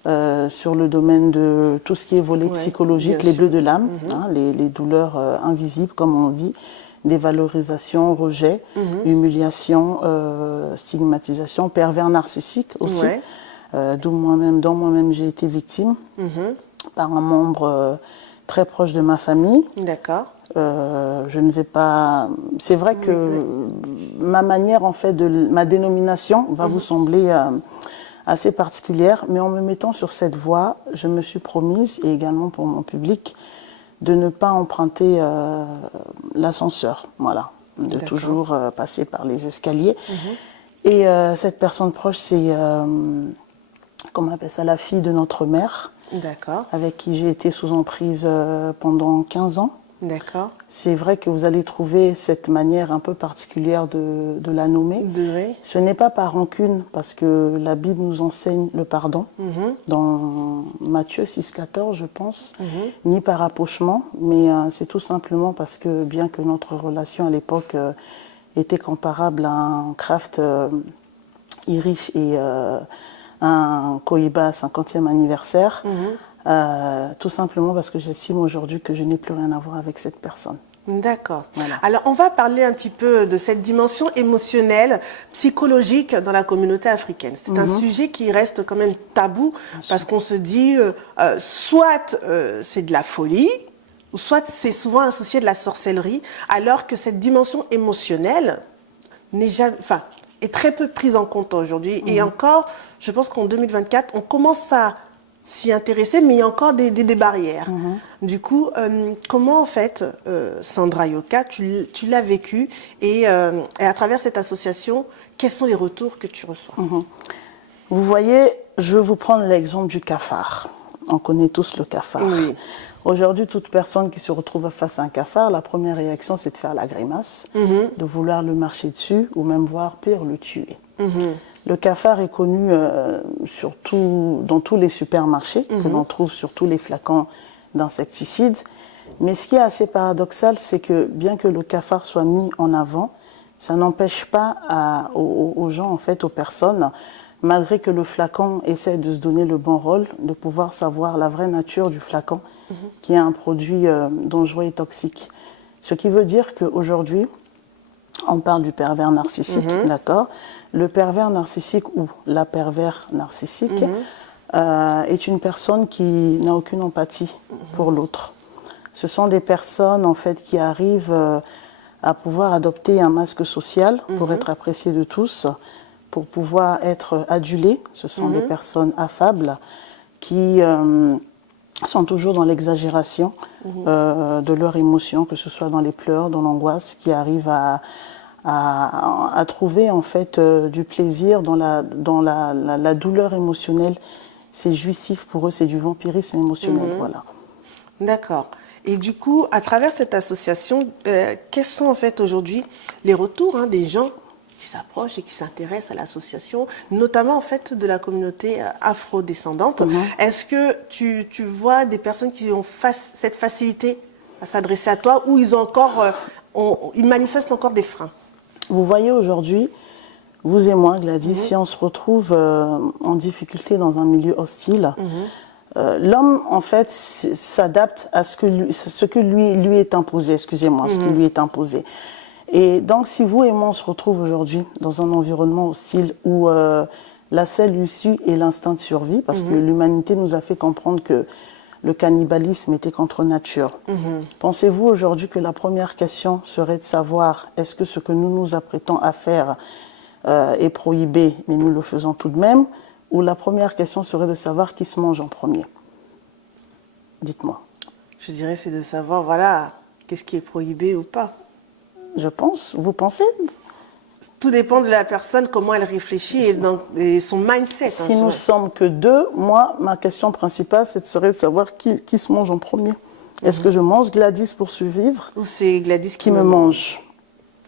sur le domaine de tout ce qui est volet psychologique, les bleus de l'âme, les douleurs invisibles, comme on dit, dévalorisation, rejet, humiliation, stigmatisation, pervers narcissique aussi. Dont moi-même j'ai été victime par un membre très proche de ma famille. D'accord. Je ne vais pas... C'est vrai que ma manière, en fait, ma dénomination va vous sembler assez particulière, mais en me mettant sur cette voie, je me suis promise, et également pour mon public, de ne pas emprunter l'ascenseur, voilà, de toujours passer par les escaliers. Et cette personne proche, c'est... comment on appelle ça, la fille de notre mère, avec qui j'ai été sous emprise pendant 15 ans. D'accord. C'est vrai que vous allez trouver cette manière un peu particulière de la nommer. Ce n'est pas par rancune, parce que la Bible nous enseigne le pardon, dans Matthieu 6,14, je pense, ni par rapprochement, mais c'est tout simplement parce que bien que notre relation à l'époque était comparable à un craft Irish et... un Cohiba 50e anniversaire, tout simplement parce que j'estime aujourd'hui que je n'ai plus rien à voir avec cette personne. D'accord. Voilà. Alors, on va parler un petit peu de cette dimension émotionnelle, psychologique dans la communauté africaine. C'est un sujet qui reste quand même tabou, parce qu'on se dit, soit c'est de la folie, ou soit c'est souvent associé de la sorcellerie, alors que cette dimension émotionnelle n'est jamais... est très peu prise en compte aujourd'hui. Et encore, je pense qu'en 2024, on commence à s'y intéresser, mais il y a encore des barrières. Du coup, comment en fait, Sandra Yoka, tu l'as vécu et à travers cette association, quels sont les retours que tu reçois? Vous voyez, je vais vous prendre l'exemple du cafard. On connaît tous le cafard. Oui. Aujourd'hui, toute personne qui se retrouve face à un cafard, la première réaction, c'est de faire la grimace, de vouloir le marcher dessus ou même, voire pire, le tuer. Le cafard est connu dans tous les supermarchés, que l'on trouve sur tous les flacons d'insecticides. Mais ce qui est assez paradoxal, c'est que bien que le cafard soit mis en avant, ça n'empêche pas aux gens, en fait, aux personnes, malgré que le flacon essaie de se donner le bon rôle, de pouvoir savoir la vraie nature du flacon qui est un produit dangereux et toxique. Ce qui veut dire qu'aujourd'hui, on parle du pervers narcissique, d'accord? Le pervers narcissique ou la pervers narcissique est une personne qui n'a aucune empathie pour l'autre. Ce sont des personnes en fait qui arrivent à pouvoir adopter un masque social pour être appréciées de tous, pour pouvoir être adulées. Ce sont des personnes affables qui sont toujours dans l'exagération de leurs émotions, que ce soit dans les pleurs, dans l'angoisse, qui arrivent à trouver en fait du plaisir dans la douleur émotionnelle. C'est jouissif pour eux, c'est du vampirisme émotionnel, voilà. D'accord. Et du coup, à travers cette association, quels sont en fait aujourd'hui les retours des gens qui s'approchent et qui s'intéressent à l'association, notamment en fait de la communauté afro-descendante? Est-ce que tu vois des personnes qui ont cette facilité à s'adresser à toi, ou ils ont encore, ils manifestent encore des freins? Vous voyez aujourd'hui, vous et moi, Gladys, si on se retrouve en difficulté dans un milieu hostile, l'homme, en fait, s'adapte à ce que lui est imposé, excusez-moi, ce qui lui est imposé. Et donc, si vous et moi, on se retrouve aujourd'hui dans un environnement hostile où la seule issue est l'instinct de survie, parce que l'humanité nous a fait comprendre que le cannibalisme était contre nature. Pensez-vous aujourd'hui que la première question serait de savoir est-ce que ce que nous nous apprêtons à faire est prohibé, mais nous le faisons tout de même, ou la première question serait de savoir qui se mange en premier? Dites-moi. Je dirais c'est de savoir, voilà, qu'est-ce qui est prohibé ou pas. Je pense, vous pensez? Tout dépend de la personne, comment elle réfléchit et son mindset. Si nous sommes que deux, moi, ma question principale, serait de savoir qui se mange en premier. Est-ce que je mange Gladys pour survivre? Ou c'est Gladys qui me mange?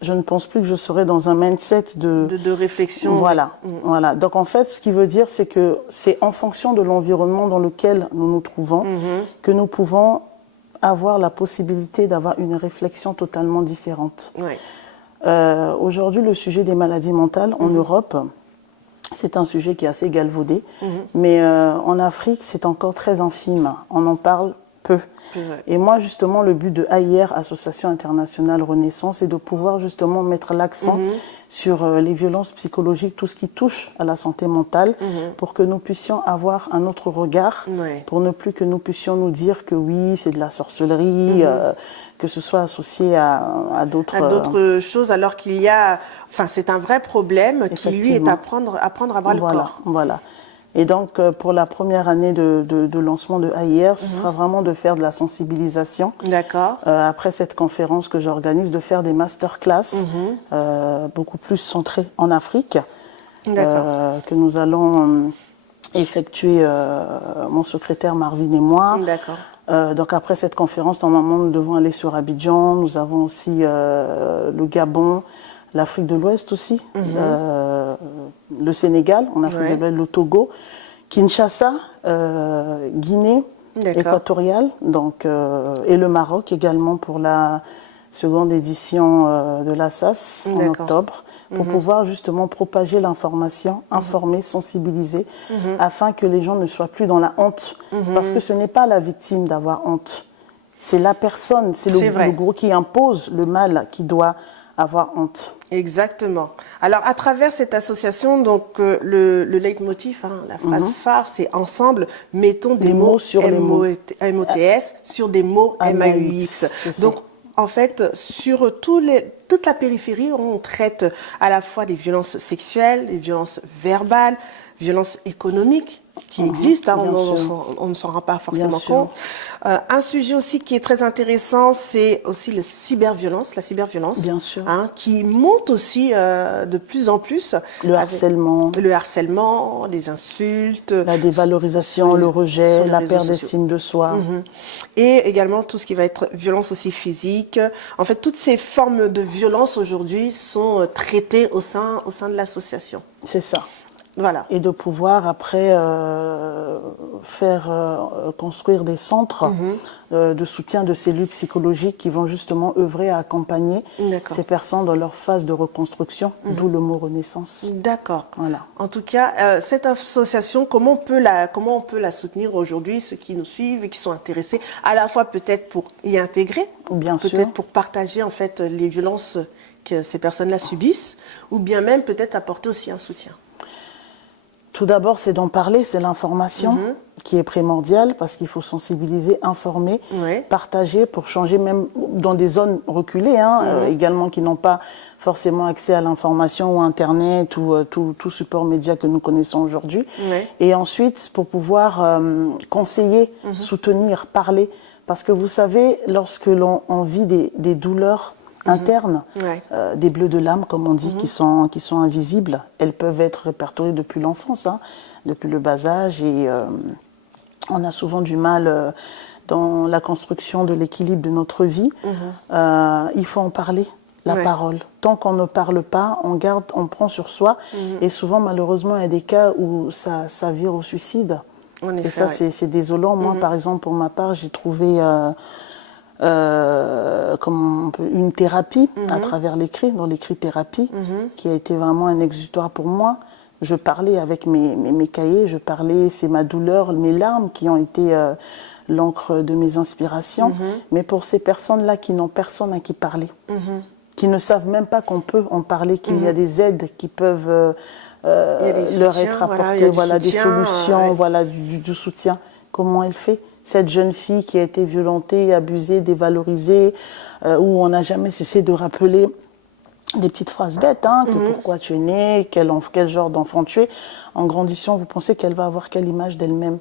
Je ne pense plus que je serai dans un mindset de réflexion. Voilà, voilà. Donc en fait, ce qui veut dire, c'est que c'est en fonction de l'environnement dans lequel nous nous trouvons que nous pouvons avoir la possibilité d'avoir une réflexion totalement différente. Ouais. Aujourd'hui, le sujet des maladies mentales en Europe, c'est un sujet qui est assez galvaudé, mais en Afrique, c'est encore très infime. On en parle peu. Et moi, justement, le but de AIR, Association Internationale Renaissance, est de pouvoir justement mettre l'accent sur les violences psychologiques, tout ce qui touche à la santé mentale, pour que nous puissions avoir un autre regard, pour ne plus que nous puissions nous dire que oui, c'est de la sorcellerie, que ce soit associé à d'autres choses, alors qu'il y a, enfin, c'est un vrai problème qui lui est à prendre à bras le corps. Voilà. Et donc, pour la première année de lancement de AIR, ce sera vraiment de faire de la sensibilisation. D'accord. Après cette conférence que j'organise, de faire des masterclass beaucoup plus centrées en Afrique, que nous allons effectuer, mon secrétaire Marvin et moi. D'accord. Donc après cette conférence, normalement, nous devons aller sur Abidjan. Nous avons aussi le Gabon, l'Afrique de l'Ouest aussi, le Sénégal, en Afrique de l'Ouest, le Togo, Kinshasa, Guinée équatoriale, donc, et le Maroc également pour la seconde édition de l'Assas en octobre, pour pouvoir justement propager l'information, informer, sensibiliser, afin que les gens ne soient plus dans la honte. Parce que ce n'est pas la victime d'avoir honte, c'est la personne, c'est le gros qui impose le mal qui doit avoir honte. Exactement. Alors, à travers cette association, donc le leitmotiv, la phrase phare, c'est ensemble, mettons des mots sur les mots MOTS sur des mots MAUX. Donc, en fait, sur toute la périphérie, on traite à la fois des violences sexuelles, des violences verbales, violences économiques qui existent, on ne s'en rend pas forcément compte. Un sujet aussi qui est très intéressant, c'est aussi la cyberviolence, bien sûr. Qui monte aussi de plus en plus. Le harcèlement, les insultes, la dévalorisation, le rejet, la perte d'estime de soi. Et également tout ce qui va être violence aussi physique. En fait, toutes ces formes de violence aujourd'hui sont traitées au sein de l'association. C'est ça. Voilà. Et de pouvoir après faire construire des centres de soutien de cellules psychologiques qui vont justement œuvrer à accompagner ces personnes dans leur phase de reconstruction, d'où le mot renaissance. D'accord. Voilà. En tout cas, cette association, comment on peut la soutenir aujourd'hui, ceux qui nous suivent et qui sont intéressés, à la fois peut-être pour y intégrer, peut-être pour partager en fait les violences que ces personnes-là subissent, ou bien même peut-être apporter aussi un soutien. Tout d'abord, c'est d'en parler, c'est l'information qui est primordiale parce qu'il faut sensibiliser, informer, partager pour changer même dans des zones reculées, également qui n'ont pas forcément accès à l'information ou Internet ou tout support média que nous connaissons aujourd'hui. Et ensuite, pour pouvoir conseiller, soutenir, parler. Parce que vous savez, lorsque l'on vit des douleurs internes, des bleus de l'âme, comme on dit, qui sont invisibles. Elles peuvent être répertoriées depuis l'enfance, depuis le bas âge, et on a souvent du mal dans la construction de l'équilibre de notre vie. Il faut en parler, la parole. Tant qu'on ne parle pas, on garde, on prend sur soi, et souvent, malheureusement, il y a des cas où ça vire au suicide. Et ça, c'est désolant. Moi, par exemple, pour ma part, j'ai trouvé... une thérapie à travers l'écrit, dans l'écrit-thérapie, qui a été vraiment un exutoire pour moi. Je parlais avec mes cahiers, je parlais, c'est ma douleur, mes larmes qui ont été l'encre de mes inspirations. Mais pour ces personnes-là qui n'ont personne à qui parler, qui ne savent même pas qu'on peut en parler, qu'il y a des aides qui peuvent leur être apportées, des solutions, du soutien. Comment elle fait ? Cette jeune fille qui a été violentée, abusée, dévalorisée, où on n'a jamais cessé de rappeler des petites phrases bêtes, que pourquoi tu es née, quel genre d'enfant tu es. En grandissant, vous pensez qu'elle va avoir quelle image d'elle-même.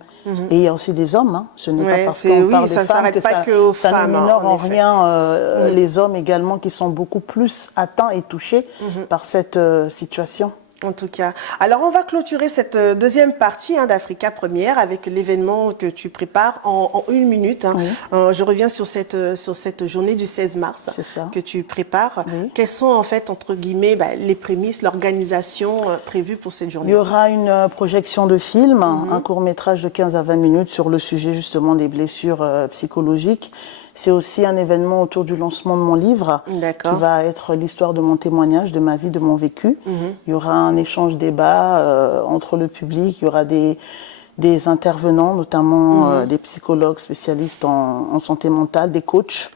Et il y a aussi des hommes, ce n'est pas parce qu'on parle des femmes que ça ne minore en rien les hommes également qui sont beaucoup plus atteints et touchés par cette situation. En tout cas. Alors, on va clôturer cette deuxième partie d'Africa Première avec l'événement que tu prépares en 1 minute. Je reviens sur cette journée du 16 mars que tu prépares. Quelles sont, en fait, entre guillemets, les prémices, l'organisation prévue pour cette journée? Il y aura une projection de film, un court-métrage de 15 à 20 minutes sur le sujet, justement, des blessures psychologiques. C'est aussi un événement autour du lancement de mon livre, qui va être l'histoire de mon témoignage, de ma vie, de mon vécu. Il y aura un échange débat entre le public, il y aura des intervenants, notamment des psychologues spécialistes en santé mentale, des coachs,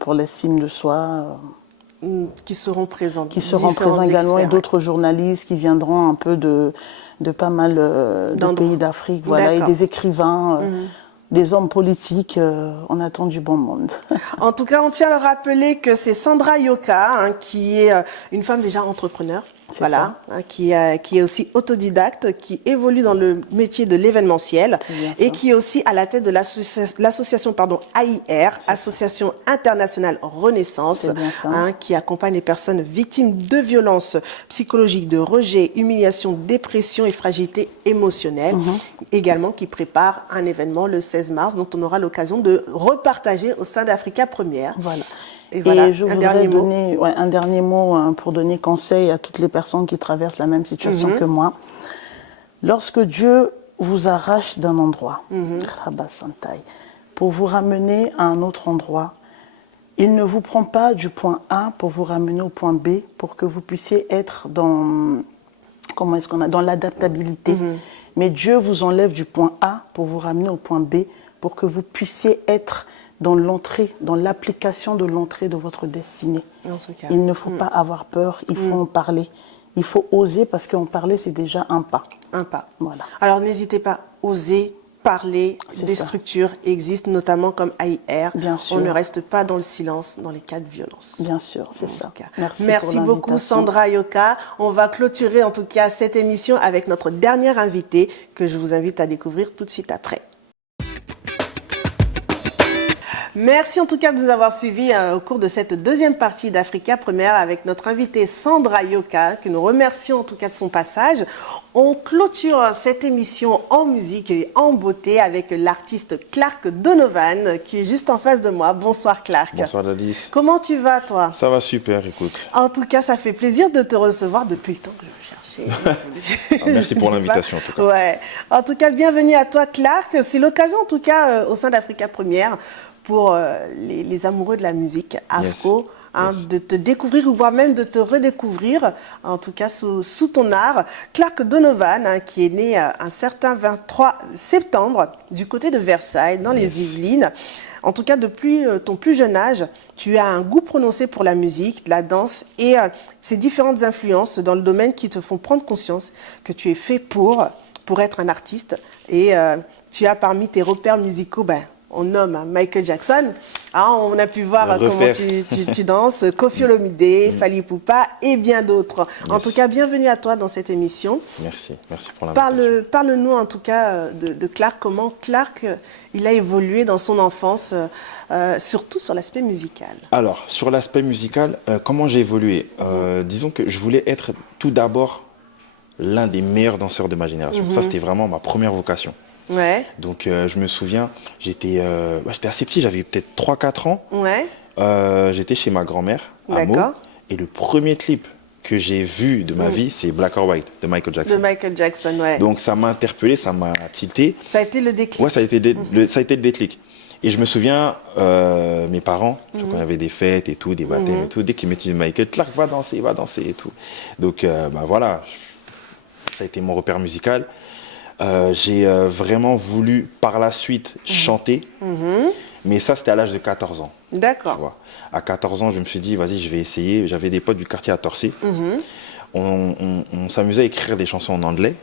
pour l'estime de soi. Qui seront présents. Qui seront présents également, et d'autres journalistes qui viendront un peu de pas mal de pays d'Afrique, et des écrivains. Des hommes politiques, on attend du bon monde. En tout cas, on tient à le rappeler que c'est Sandra Yoka, qui est une femme déjà entrepreneur, qui est aussi autodidacte, qui évolue dans le métier de l'événementiel et qui est aussi à la tête de l'association AIR, Association Internationale Renaissance, qui accompagne les personnes victimes de violences psychologiques, de rejet, humiliation, dépression et fragilité émotionnelle. Également qui prépare un événement le 16 mars dont on aura l'occasion de repartager au sein d'Africa Première. Et je voudrais donner un dernier mot pour donner conseil à toutes les personnes qui traversent la même situation que moi. Lorsque Dieu vous arrache d'un endroit, pour vous ramener à un autre endroit, il ne vous prend pas du point A pour vous ramener au point B, pour que vous puissiez être dans l'adaptabilité. Mais Dieu vous enlève du point A pour vous ramener au point B, pour que vous puissiez être dans l'application de l'entrée de votre destinée. Il ne faut pas avoir peur, il faut en parler. Il faut oser, parce qu'en parler, c'est déjà un pas. Un pas. Alors n'hésitez pas, osez parler. Des structures existent, notamment comme AIR. Bien sûr. On ne reste pas dans le silence dans les cas de violence. Bien sûr, c'est ça. Merci beaucoup Sandra Yoka. On va clôturer en tout cas cette émission avec notre dernière invitée que je vous invite à découvrir tout de suite après. Merci en tout cas de nous avoir suivis au cours de cette deuxième partie d'Africa Première avec notre invitée Sandra Yoka, que nous remercions en tout cas de son passage. On clôture cette émission en musique et en beauté avec l'artiste Clark Donovan qui est juste en face de moi. Bonsoir Clark. Bonsoir Dadis. Comment tu vas toi? Ça va super, écoute. En tout cas, ça fait plaisir de te recevoir depuis le temps que je cherche. Merci pour l'invitation en tout cas. Ouais. En tout cas, bienvenue à toi Clark. C'est l'occasion en tout cas au sein d'Africa Première pour les amoureux de la musique afro. Yes. De te découvrir ou voire même de te redécouvrir, en tout cas sous ton art. Clark Donovan, qui est né un certain 23 septembre du côté de Versailles, dans les Yvelines. En tout cas, depuis ton plus jeune âge, tu as un goût prononcé pour la musique, la danse et ces différentes influences dans le domaine qui te font prendre conscience que tu es fait pour être un artiste. Et tu as parmi tes repères musicaux, on nomme Michael Jackson. On a pu voir comment tu danses, Koffi Olomide, Fally Ipupa et bien d'autres. En tout cas, bienvenue à toi dans cette émission. Merci pour l'invitation. Parle-nous en tout cas de Clark, comment Clark il a évolué dans son enfance, surtout sur l'aspect musical. Alors, sur l'aspect musical, comment j'ai évolué disons que je voulais être tout d'abord l'un des meilleurs danseurs de ma génération. Ça, c'était vraiment ma première vocation. Ouais. Donc je me souviens, j'étais assez petit, j'avais peut-être 3-4 ans. Ouais. J'étais chez ma grand-mère à Meaux. Et le premier clip que j'ai vu de ma vie, c'est Black or White de Michael Jackson. De Michael Jackson, ouais. Donc ça m'a interpellé, ça m'a tilté. Ça a été le déclic. Ouais, ça a été le déclic. Et je me souviens, mes parents, quand il y avait des fêtes et tout, des baptêmes et tout, dès qu'ils mettaient du Michael, Clark va danser et tout. Donc voilà, ça a été mon repère musical. J'ai vraiment voulu par la suite chanter, mais ça c'était à l'âge de 14 ans. D'accord. À 14 ans, je me suis dit, vas-y, je vais essayer. J'avais des potes du quartier à Torcy. On s'amusait à écrire des chansons en anglais.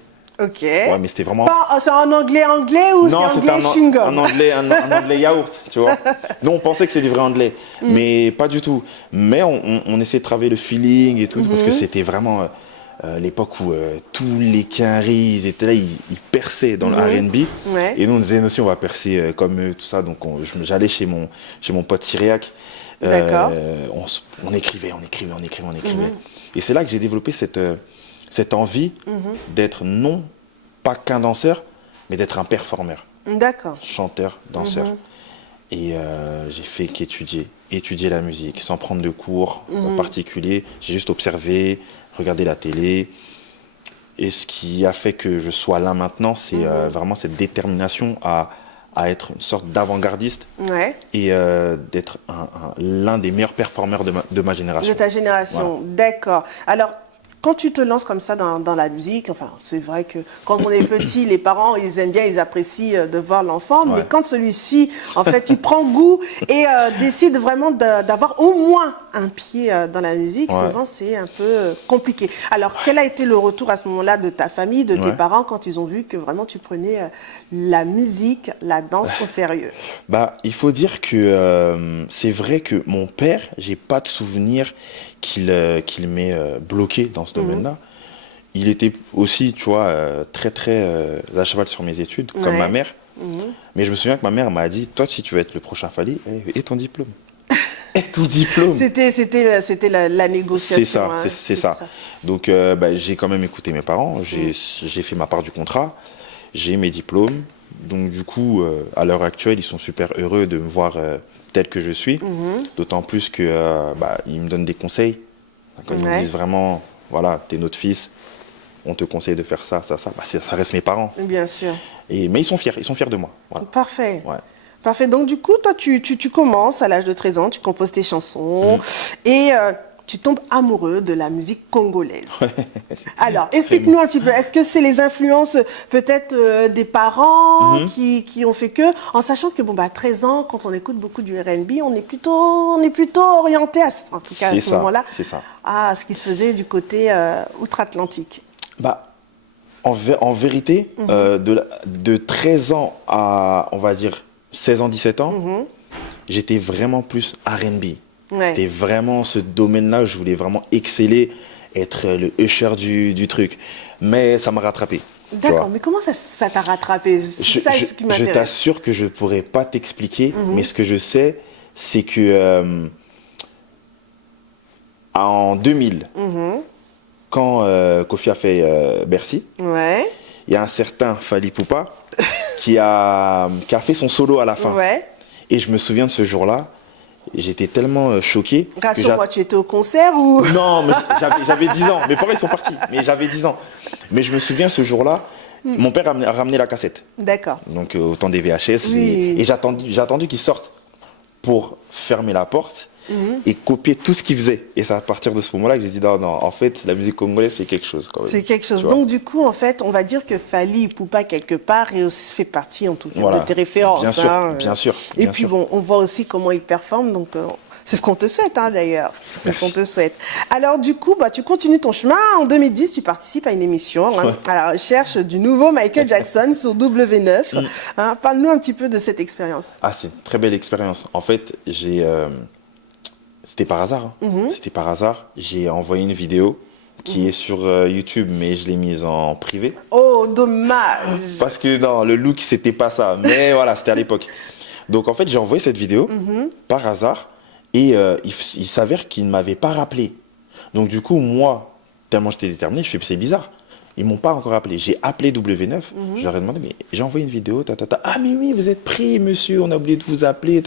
Ok. Ouais, mais c'était vraiment... C'est en anglais ou c'est anglais chewing-gum? Un anglais yaourt, tu vois. Nous, on pensait que c'était du vrai anglais, mais pas du tout. Mais on essayait de travailler le feeling et tout, parce que c'était vraiment... l'époque où tous les Quinry étaient là, ils perçaient dans le R&B. Ouais. Et nous, on disait aussi, on va percer comme eux, tout ça. Donc, j'allais chez mon pote syriaque. On écrivait. Et c'est là que j'ai développé cette envie d'être non pas qu'un danseur, mais d'être un performeur. D'accord. Chanteur, danseur. Et j'ai fait qu'étudier la musique, sans prendre de cours en particulier. J'ai juste observé, regardé la télé. Et ce qui a fait que je sois là maintenant, c'est vraiment cette détermination à être une sorte d'avant-gardiste et d'être l'un des meilleurs performeurs de ma génération. De ta génération, voilà. D'accord. Alors, quand tu te lances comme ça dans la musique, enfin, c'est vrai que quand on est petit, les parents, ils aiment bien, ils apprécient de voir l'enfant, mais quand celui-ci, en fait, il prend goût et décide vraiment d'avoir au moins un pied dans la musique, souvent, c'est un peu compliqué. Alors, quel a été le retour à ce moment-là de ta famille, de tes parents, quand ils ont vu que vraiment tu prenais la musique, la danse au sérieux? Il faut dire que c'est vrai que mon père, j'ai pas de souvenir qu'il m'ait bloqué dans ce domaine-là. Il était aussi, tu vois, très à cheval sur mes études, comme ma mère. Mais je me souviens que ma mère m'a dit, toi, si tu veux être le prochain Fally, et ton diplôme. Et ton diplôme. C'était la négociation. C'est ça. Donc, j'ai quand même écouté mes parents. J'ai fait ma part du contrat. J'ai mes diplômes. Donc, du coup, à l'heure actuelle, ils sont super heureux de me voir tel que je suis. D'autant plus qu'ils me donnent des conseils. Quand ils me disent vraiment, voilà, t'es notre fils, on te conseille de faire ça. Ça reste mes parents. Bien sûr. Mais ils sont fiers de moi. Voilà. Parfait. Ouais. Parfait. Donc, du coup, toi, tu commences à l'âge de 13 ans, tu composes tes chansons et tu tombes amoureux de la musique congolaise. Alors, explique-nous un petit peu. Est-ce que c'est les influences peut-être des parents qui ont fait que, en sachant que, à 13 ans, quand on écoute beaucoup du R&B, on est plutôt orienté, en tout cas à ce moment-là, à ce qui se faisait du côté outre-Atlantique. En vérité, de 13 ans à, on va dire, 16 ans, 17 ans, j'étais vraiment plus R&B. C'était vraiment ce domaine-là où je voulais vraiment exceller, être le usher du truc. Mais ça m'a rattrapé. D'accord, mais comment ça t'a rattrapé? C'est ça ce qui m'intéresse. Je t'assure que je ne pourrais pas t'expliquer, mais ce que je sais, c'est que en 2000, quand Koffi a fait Bercy, il y a un certain Fally Ipupa qui a fait son solo à la fin. Et je me souviens de ce jour-là, j'étais tellement choqué. Rassure-moi, tu étais au concert ou... Non, mais j'avais 10 ans. Mes parents, ils sont partis, mais j'avais 10 ans. Mais je me souviens, ce jour-là, mon père a ramené la cassette. D'accord. Donc, au temps des VHS. Oui. Et j'ai attendu qu'il sorte pour fermer la porte et copier tout ce qu'il faisait. Et c'est à partir de ce moment-là que j'ai dit, non, en fait, la musique congolaise, c'est quelque chose. C'est quelque chose. Donc, du coup, en fait, on va dire que Fally Ipupa, quelque part, fait partie, en tout cas, de tes références. Bien sûr, bien sûr. Et puis, bon, on voit aussi comment il performe, donc... c'est ce qu'on te souhaite, d'ailleurs. C'est ce qu'on te souhaite. Alors, du coup, tu continues ton chemin. En 2010, tu participes à une émission à la recherche du nouveau Michael Jackson sur W9. Parle-nous un petit peu de cette expérience. Ah, c'est une très belle expérience. En fait, c'était par hasard. C'était par hasard. J'ai envoyé une vidéo qui est sur YouTube, mais je l'ai mise en privé. Oh, dommage. Parce que non, le look, c'était pas ça. Mais voilà, c'était à l'époque. Donc, en fait, j'ai envoyé cette vidéo par hasard. Et il s'avère qu'il ne m'avait pas rappelé. Donc du coup, moi, tellement j'étais déterminé, je fais c'est bizarre. Ils ne m'ont pas encore appelé. J'ai appelé W9, je leur ai demandé, mais j'ai envoyé une vidéo, Ah mais oui, vous êtes pris, monsieur, on a oublié de vous appeler,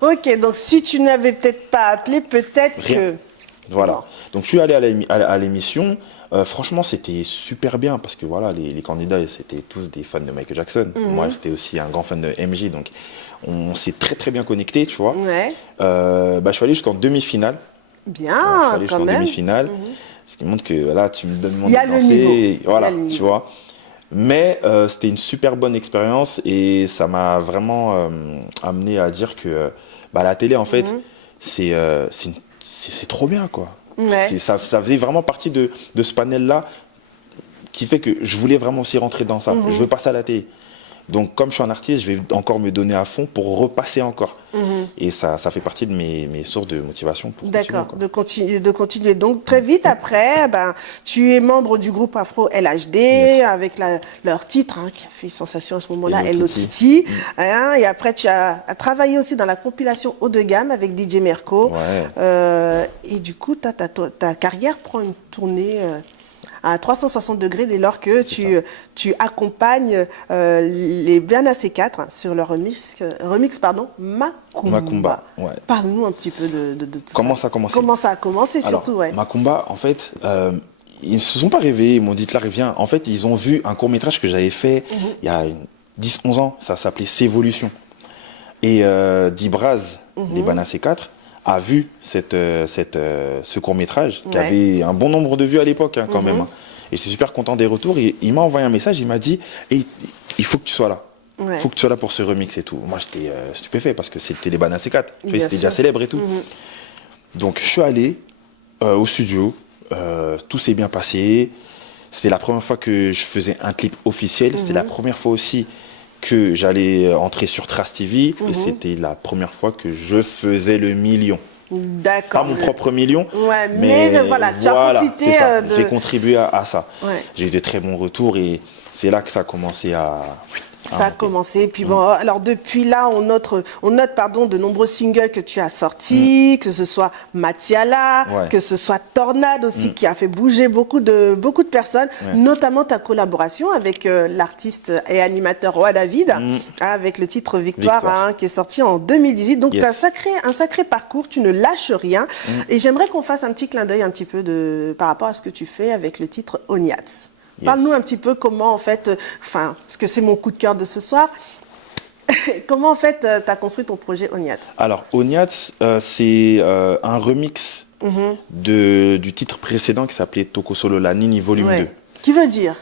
Ok, donc si tu n'avais peut-être pas appelé, peut-être que... Voilà. Non. Donc je suis allé à l'émission. Franchement, c'était super bien parce que voilà, les candidats, c'était tous des fans de Michael Jackson. Moi, j'étais aussi un grand fan de MJ, donc on s'est très très bien connectés, tu vois. Ouais. Je suis allé jusqu'en demi-finale. Bien, je suis allé quand jusqu'en même. demi-finale, ce qui montre que là, tu me demandes Il y a de le danser, niveau. voilà, Il y a le tu niveau. vois. Mais c'était une super bonne expérience et ça m'a vraiment amené à dire que la télé, en fait, c'est trop bien, quoi. Ouais. Ça faisait vraiment partie de ce panel-là qui fait que je voulais vraiment aussi rentrer dans ça. Je veux passer à la télé. Donc, comme je suis un artiste, je vais encore me donner à fond pour repasser encore. Et ça fait partie de mes sources de motivation pour D'accord, continuer, de continuer. Donc, très vite après, tu es membre du groupe Afro LHD, avec leur titre qui a fait sensation à ce moment-là, Hello Kitty. Et après, tu as travaillé aussi dans la compilation haut de gamme avec DJ Merco. Ouais. Et du coup, ta carrière prend une tournée... à 360 degrés dès lors que tu accompagnes les Bernard C4 sur leur remix Macumba. Ouais. Parle-nous un petit peu de tout Comment ça. ça a commencé? Comment ça a commencé surtout, Alors, Macumba, en fait, ils ne se sont pas réveillés, ils m'ont dit là, reviens. En fait, ils ont vu un court-métrage que j'avais fait il y a 10-11 ans, ça s'appelait Sévolution. Et Dibraz, les Bernard C4, a vu ce court-métrage qui avait un bon nombre de vues à l'époque quand même. Et j'étais super content des retours. Et il m'a envoyé un message, il m'a dit il faut que tu sois là. Il faut que tu sois là pour ce remix et tout. Moi, j'étais stupéfait parce que c'était les Bernard C4. C'était déjà célèbre et tout. Donc, je suis allé au studio. Tout s'est bien passé. C'était la première fois que je faisais un clip officiel. C'était la première fois aussi que j'allais entrer sur Trace TV et c'était la première fois que je faisais le million. D'accord. Pas mon propre million, ouais, mais voilà, tu as profité de... J'ai contribué à ça. Ouais. J'ai eu de très bons retours et c'est là que ça a commencé à... Ça a commencé. Et puis bon, alors depuis là, on note de nombreux singles que tu as sortis, que ce soit Matiala, que ce soit Tornade aussi, qui a fait bouger beaucoup de personnes, notamment ta collaboration avec l'artiste et animateur Roi David, avec le titre Victoire. Qui est sorti en 2018. Donc tu as un sacré parcours, tu ne lâches rien. Et j'aimerais qu'on fasse un petit clin d'œil un petit peu par rapport à ce que tu fais avec le titre Oniats. Parle-nous un petit peu comment, en fait, parce que c'est mon coup de cœur de ce soir, comment, en fait, tu as construit ton projet Oniats? Alors, Oniats, c'est un remix du titre précédent qui s'appelait Toko Solo La Nini Volume 2. Qui veut dire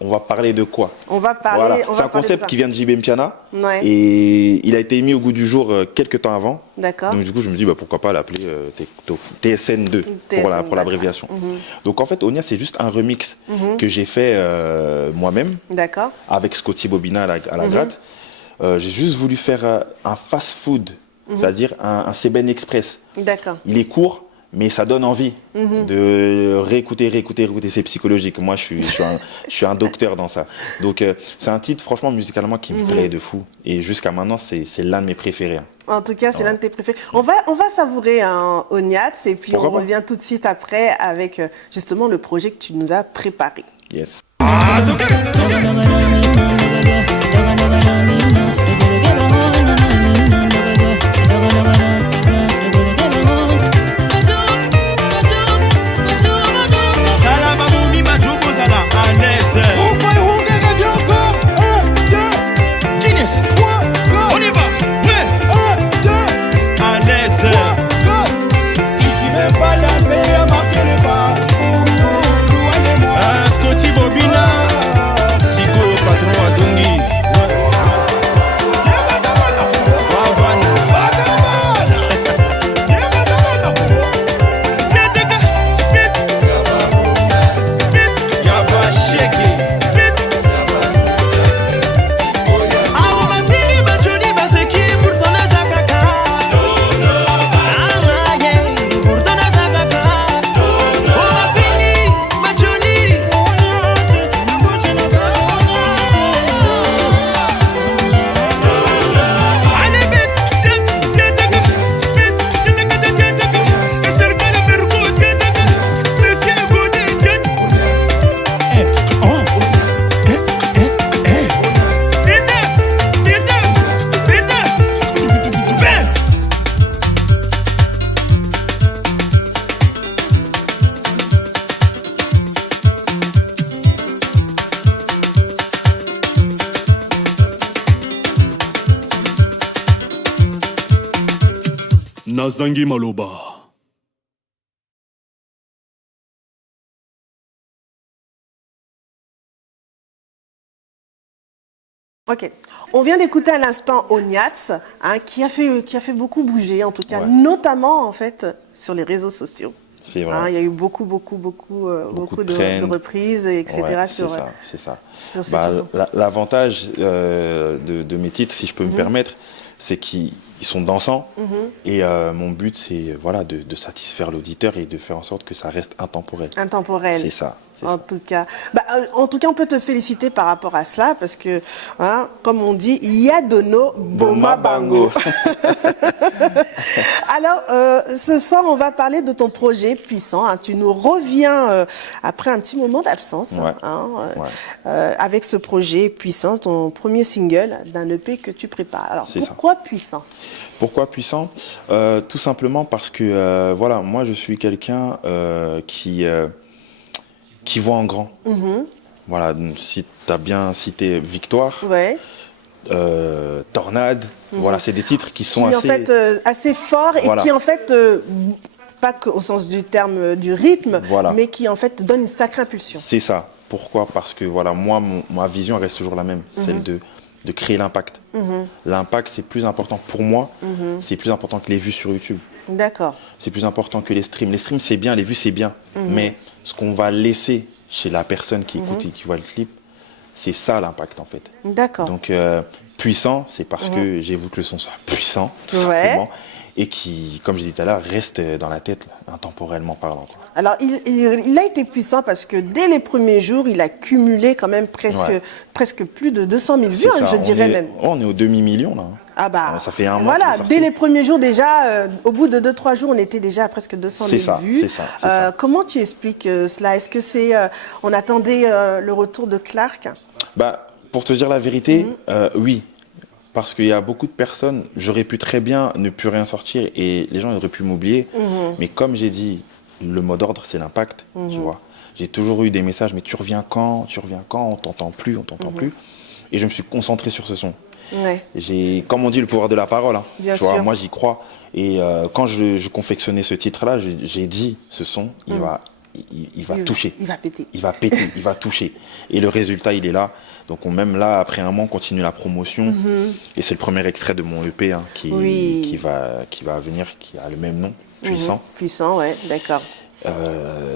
on va parler de quoi? On va parler... C'est un concept qui vient de JB Mpiana et il a été mis au goût du jour quelques temps avant. D'accord. Donc du coup, je me dis pourquoi pas l'appeler TSN2 pour l'abréviation. Donc en fait, Onia, c'est juste un remix que j'ai fait moi-même avec Scotty Bobina à la gratte. J'ai juste voulu faire un fast-food, c'est-à-dire un Seben Express. D'accord. Il est court, mais ça donne envie de réécouter, c'est psychologique. Moi, je suis un docteur dans ça. Donc, c'est un titre, franchement, musicalement, qui me plaît de fou. Et jusqu'à maintenant, c'est l'un de mes préférés. En tout cas, c'est l'un de tes préférés. On va savourer un Oniats et puis on revient tout de suite après avec justement le projet que tu nous as préparé. Yes. Nazangi Maloba. Ok. On vient d'écouter à l'instant Onyats, hein, qui a fait beaucoup bouger, en tout cas, notamment en fait sur les réseaux sociaux. C'est vrai. Hein, il y a eu beaucoup de reprises, etc. Ouais, sur, c'est ça. Sur cette chanson. L'avantage de mes titres, si je peux me permettre, c'est qu'ils sont dansants. Et mon but, c'est voilà, de satisfaire l'auditeur et de faire en sorte que ça reste intemporel. Intemporel. C'est ça. En tout cas, on peut te féliciter par rapport à cela parce que, hein, comme on dit, Yadono Boma Bango. Alors, ce soir, on va parler de ton projet Puissant. Hein. Tu nous reviens après un petit moment d'absence avec ce projet Puissant, ton premier single d'un EP que tu prépares. Alors, pourquoi Puissant ? Pourquoi Puissant ? Tout simplement parce que, voilà, moi, je suis quelqu'un qui voit en grand. Voilà, si tu as bien cité Victoire, Tornade, voilà, c'est des titres qui sont assez forts et qui en fait, pas qu'au sens du terme du rythme, mais qui en fait donnent une sacrée impulsion. C'est ça. Pourquoi ? Parce que voilà, moi, ma vision reste toujours la même, celle de créer l'impact. L'impact, c'est plus important pour moi, c'est plus important que les vues sur YouTube. D'accord. C'est plus important que les streams. Les streams, c'est bien, les vues, c'est bien. Mais ce qu'on va laisser chez la personne qui écoute et qui voit le clip, c'est ça l'impact en fait. D'accord. Donc puissant, c'est parce que j'ai voulu que le son soit puissant, tout simplement, et qui, comme je disais tout à l'heure, reste dans la tête, intemporellement parlant. Quoi. Alors il a été puissant parce que dès les premiers jours, il a cumulé quand même presque plus de 200 000 vues, je dirais même. On est au demi-million là. Ah bah, ça fait un mois. Voilà, dès les premiers jours déjà, au bout de 2-3 jours, on était déjà à presque 200 000 vues. C'est ça. Comment tu expliques cela ? Est-ce que c'est, on attendait le retour de Clark ? Bah, pour te dire la vérité, oui. Parce qu'il y a beaucoup de personnes, j'aurais pu très bien ne plus rien sortir et les gens auraient pu m'oublier. Mais comme j'ai dit, le mot d'ordre, c'est l'impact, tu vois. J'ai toujours eu des messages, mais tu reviens quand, on t'entend plus. Et je me suis concentré sur ce son. J'ai, comme on dit, le pouvoir de la parole. Hein. Bien tu vois, sûr. moi, j'y crois. Et quand je confectionnais ce titre-là, j'ai dit, ce son, il va toucher. Il va péter. Il va péter, il va toucher. Et le résultat, il est là. Donc même là, après un mois, on continue la promotion. Et c'est le premier extrait de mon EP hein, qui va venir, qui a le même nom, Puissant. Puissant, ouais, d'accord.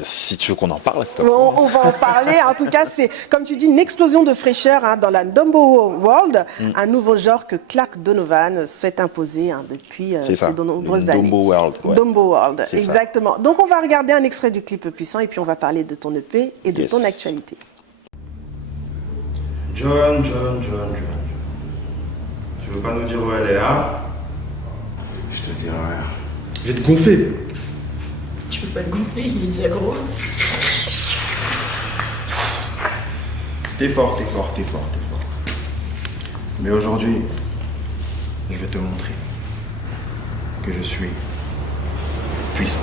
Si tu veux qu'on en parle, c'est on va en parler. En tout cas, c'est, comme tu dis, une explosion de fraîcheur hein, dans la Dumbo World, un nouveau genre que Clark Donovan souhaite imposer hein, depuis de nombreuses années. Dumbo World. Ouais. Dumbo World, c'est exactement. Ça. Donc, on va regarder un extrait du clip Puissant et puis on va parler de ton EP et de ton actualité. John. Tu veux pas nous dire où elle est, hein? Je te dis rien. Je vais te gonfler. Tu peux pas te gonfler, il est déjà gros. T'es fort. Mais aujourd'hui, je vais te montrer que je suis puissant.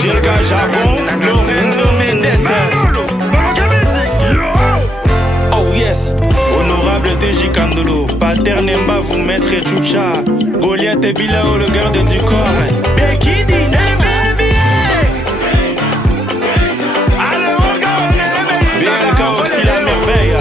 Jirka Japon, Lorenzo Mendes. Oh yes, honorable TJ Kandolo, Pater Nemba, vous maître Tchoucha, Goliath et Bilao, le garde du corps. Bekidi, Bianca aussi la merveille.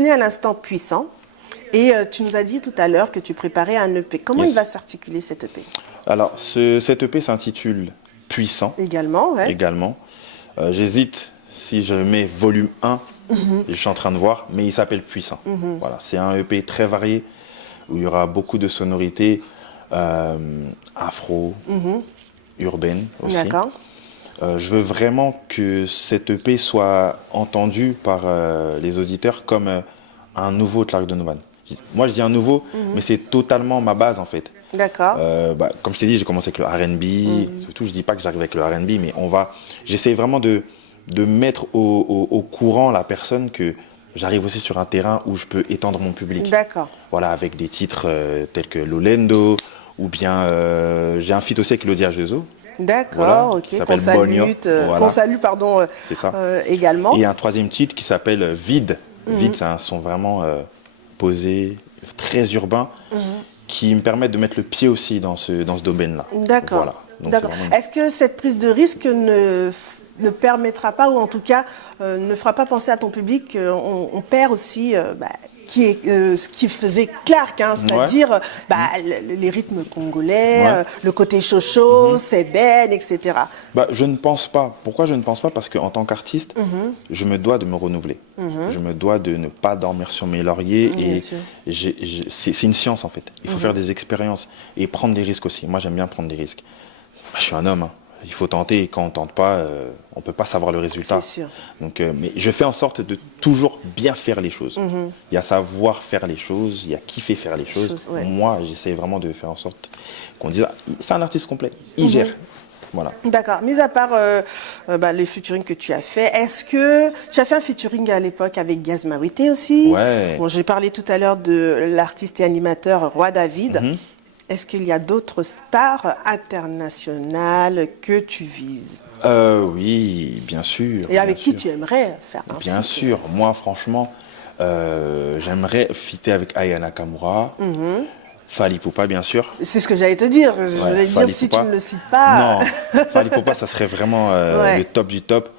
donné à l'instant Puissant. Et tu nous as dit tout à l'heure que tu préparais un EP. Comment il va s'articuler cet EP? Alors, cet EP s'intitule Puissant. Également, ouais. Également. J'hésite si je mets volume 1, je suis en train de voir, mais il s'appelle Puissant. Voilà, c'est un EP très varié, où il y aura beaucoup de sonorités afro, urbaines aussi. D'accord. Je veux vraiment que cet EP soit entendu par les auditeurs comme un nouveau Clark Donovan. Moi, je dis un nouveau, mais c'est totalement ma base, en fait. D'accord. Comme je t'ai dit, j'ai commencé avec le R&B. Surtout, je dis pas que j'arrive avec le R&B, mais j'essaie vraiment de mettre au courant la personne que j'arrive aussi sur un terrain où je peux étendre mon public. D'accord. Voilà, avec des titres tels que Lolendo, ou bien j'ai un feat aussi avec Claudia Gezo. D'accord, Voilà, ok. qui s'appelle Bonio. Voilà. Qu'on salue, pardon, C'est ça. également. Et un troisième titre qui s'appelle Vide. Vide, c'est un son vraiment posé, très urbain, qui me permet de mettre le pied aussi dans ce domaine-là. D'accord. Voilà. Donc, D'accord. c'est vraiment Est-ce que cette prise de risque ne permettra pas, ou en tout cas ne fera pas penser à ton public qu'on perd aussi ce qui faisait Clark, hein, c'est-à-dire les rythmes congolais, le côté chocho, Seben, etc. Je ne pense pas. Pourquoi je ne pense pas? Parce qu'en tant qu'artiste, je me dois de me renouveler. Je me dois de ne pas dormir sur mes lauriers. C'est une science, en fait. Il faut faire des expériences et prendre des risques aussi. Moi, j'aime bien prendre des risques. Je suis un homme, hein. Il faut tenter, et quand on ne tente pas, on ne peut pas savoir le résultat. C'est sûr. Donc, mais je fais en sorte de toujours bien faire les choses. Il y a savoir faire les choses, il y a kiffer faire les choses. Moi, j'essaie vraiment de faire en sorte qu'on dise, c'est un artiste complet, il gère. Voilà. D'accord. Mis à part les featuring que tu as fait, est-ce que tu as fait un featuring à l'époque avec Gaz Mawete aussi? Ouais. Bon, j'ai parlé tout à l'heure de l'artiste et animateur Roi David. Est-ce qu'il y a d'autres stars internationales que tu vises? Oui, bien sûr. Et avec qui tu aimerais faire un Bien feat? sûr. Moi, franchement, j'aimerais fitter avec Aya Nakamura. Fally Ipupa, bien sûr. C'est ce que j'allais te dire. J'allais dire, si tu ne le cites pas... Non, Fally Ipupa, ça serait vraiment le top du top.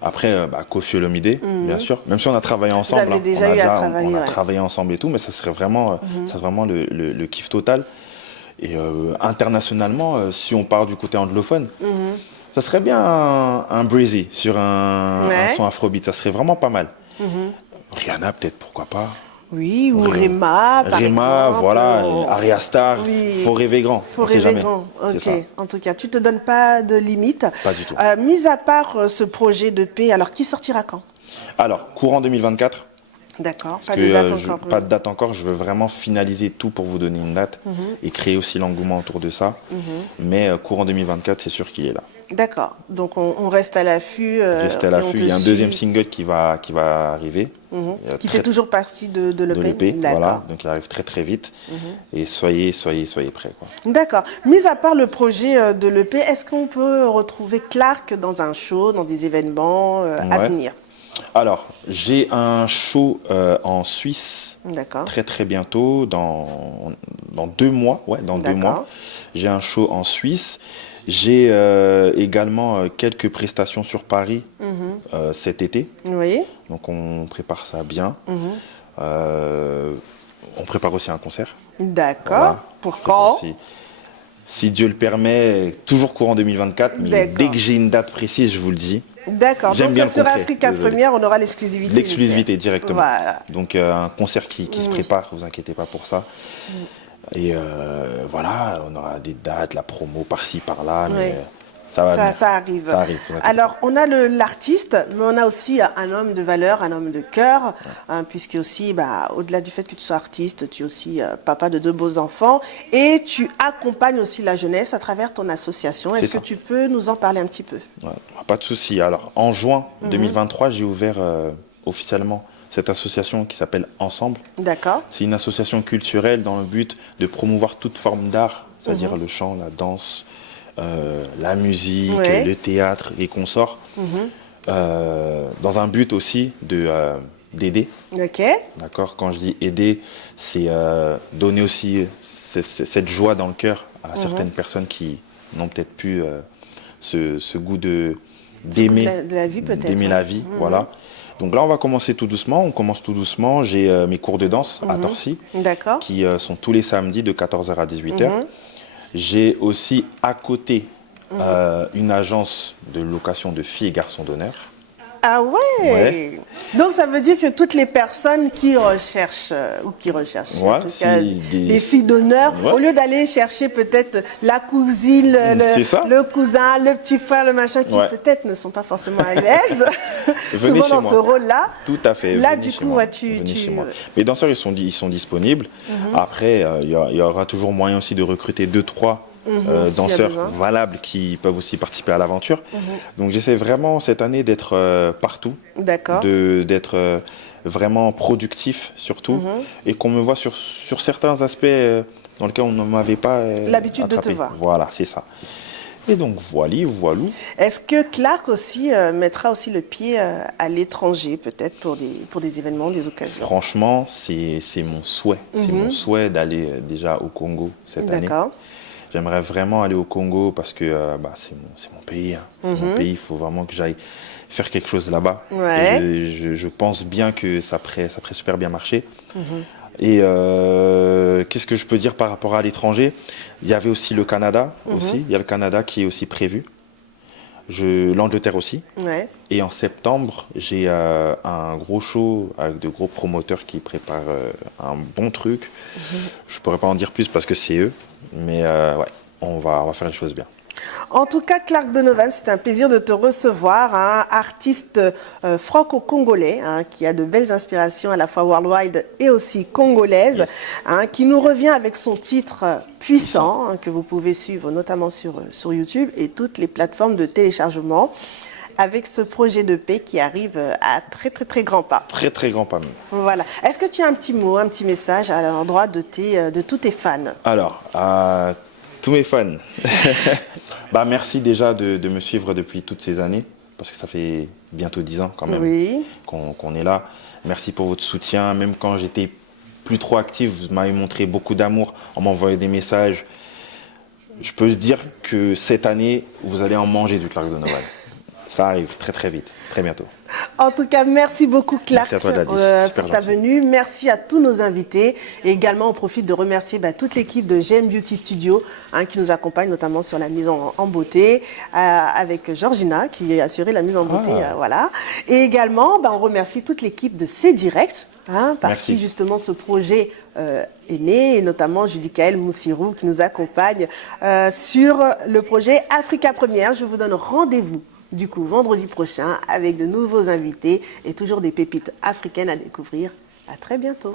Après, Koffi Olomide, bien sûr. Même si on a travaillé ensemble. Vous avez déjà eu à travailler. On a travaillé ensemble et tout, mais ça serait vraiment, le kiff total. Et internationalement, si on part du côté anglophone, ça serait bien un Breezy sur un son afrobeat. Ça serait vraiment pas mal. Rihanna, peut-être, pourquoi pas. Oui, ou Rema, par exemple. Voilà, Arya Star. Oui. Faut rêver grand. Faut rêver grand. Ok. En tout cas, tu te donnes pas de limite. Pas du tout. Mis à part ce projet de paix, alors qui sortira quand? Alors, courant 2024. D'accord. Pas de date encore. Pas de date encore. Je veux vraiment finaliser tout pour vous donner une date et créer aussi l'engouement autour de ça. Mais courant 2024, c'est sûr qu'il est là. D'accord. Donc on reste à l'affût. Restez à l'affût. Il y a un deuxième single qui va arriver. Qui fait toujours partie de l'EP. Voilà. Donc il arrive très très vite. Et soyez prêts, quoi. D'accord. Mis à part le projet de l'EP, est-ce qu'on peut retrouver Clark dans un show, dans des événements à venir? Alors, j'ai un show en Suisse très très bientôt, dans 2 mois. Ouais, dans 2 mois. J'ai un show en Suisse. J'ai également quelques prestations sur Paris cet été. Oui. Donc on prépare ça bien. On prépare aussi un concert. D'accord. Voilà. Pour quand? Si Dieu le permet, toujours courant 2024, mais dès que j'ai une date précise, je vous le dis. D'accord. J'aime Donc bien sur concret, Africa Première, on aura l'exclusivité. L'exclusivité directement. Voilà. Donc un concert qui se prépare, vous inquiétez pas pour ça. Et voilà, on aura des dates, la promo par-ci, par-là, mais ça va venir. Ça arrive. Ça arrive. Alors, on a l'artiste, mais on a aussi un homme de valeur, un homme de cœur, puisque aussi, au-delà du fait que tu sois artiste, tu es aussi papa de 2 beaux enfants, et tu accompagnes aussi la jeunesse à travers ton association. Est-ce que tu peux nous en parler un petit peu? Pas de souci. Alors, en juin 2023, j'ai ouvert officiellement cette association qui s'appelle Ensemble. D'accord. C'est une association culturelle dans le but de promouvoir toute forme d'art, c'est-à-dire le chant, la danse, la musique, le théâtre, les consorts, dans un but aussi d'aider. Ok. D'accord. Quand je dis aider, c'est donner aussi cette joie dans le cœur à certaines personnes qui n'ont peut-être plus ce goût d'aimer la vie, peut-être. D'aimer la vie, voilà. Donc là, on va commencer tout doucement. On commence tout doucement. J'ai mes cours de danse à Torcy, qui sont tous les samedis de 14h à 18h. J'ai aussi à côté une agence de location de filles et garçons d'honneur. Ah ouais. Donc ça veut dire que toutes les personnes qui recherchent, en tout cas, les filles d'honneur, au lieu d'aller chercher peut-être la cousine, le cousin, le petit frère, le machin, qui peut-être ne sont pas forcément à l'aise, souvent dans ce rôle-là. Tout à fait. Là, du coup, Les danseurs, ils sont disponibles. Après, il y aura toujours moyen aussi de recruter 2-3 danseurs valables qui peuvent aussi participer à l'aventure. Donc j'essaie vraiment cette année d'être partout, d'être vraiment productif surtout, et qu'on me voit sur certains aspects dans lesquels on ne m'avait pas l'habitude de attrapé. te voir. Voilà, c'est ça. Et donc voilou. Est-ce que Clark aussi mettra aussi le pied à l'étranger, peut-être pour des événements, des occasions? Franchement, c'est mon souhait. C'est mon souhait d'aller déjà au Congo cette année. J'aimerais vraiment aller au Congo parce que c'est mon pays. Hein. C'est mon pays, il faut vraiment que j'aille faire quelque chose là-bas. Je pense bien que ça pourrait super bien marcher. Et qu'est-ce que je peux dire par rapport à l'étranger? Il y avait aussi le Canada, il y a le Canada qui est aussi prévu. L'Angleterre aussi. Et en septembre, j'ai un gros show avec de gros promoteurs qui préparent un bon truc. Je ne pourrais pas en dire plus parce que c'est eux. Mais on va faire les choses bien. En tout cas, Clark Donovan, c'est un plaisir de te recevoir, artiste franco-congolais, qui a de belles inspirations à la fois worldwide et aussi congolaises, qui nous revient avec son titre Puissant, que vous pouvez suivre notamment sur YouTube et toutes les plateformes de téléchargement, avec ce projet de paix qui arrive à très très très grands pas. Très très grands pas même. Voilà. Est-ce que tu as un petit mot, un petit message à l'endroit de tous tes fans? Alors, à tous mes fans, merci déjà de me suivre depuis toutes ces années, parce que ça fait bientôt 10 ans quand même qu'on est là. Merci pour votre soutien, même quand j'étais plus trop actif, vous m'avez montré beaucoup d'amour en m'envoyant des messages. Je peux dire que cette année, vous allez en manger du Clark Donovan. Ça arrive très très vite, très bientôt. En tout cas, merci beaucoup Clark merci à toi, pour ta venue. Merci à tous nos invités. Et également, on profite de remercier toute l'équipe de GM Beauty Studio qui nous accompagne notamment sur la mise en beauté, avec Georgina qui a assuré la mise en beauté. Voilà. Et également, on remercie toute l'équipe de C-Direct, par qui justement ce projet est né, et notamment Judicaël Moussirou qui nous accompagne sur le projet Africa Première. Je vous donne rendez-vous du coup vendredi prochain avec de nouveaux invités et toujours des pépites africaines à découvrir. À très bientôt.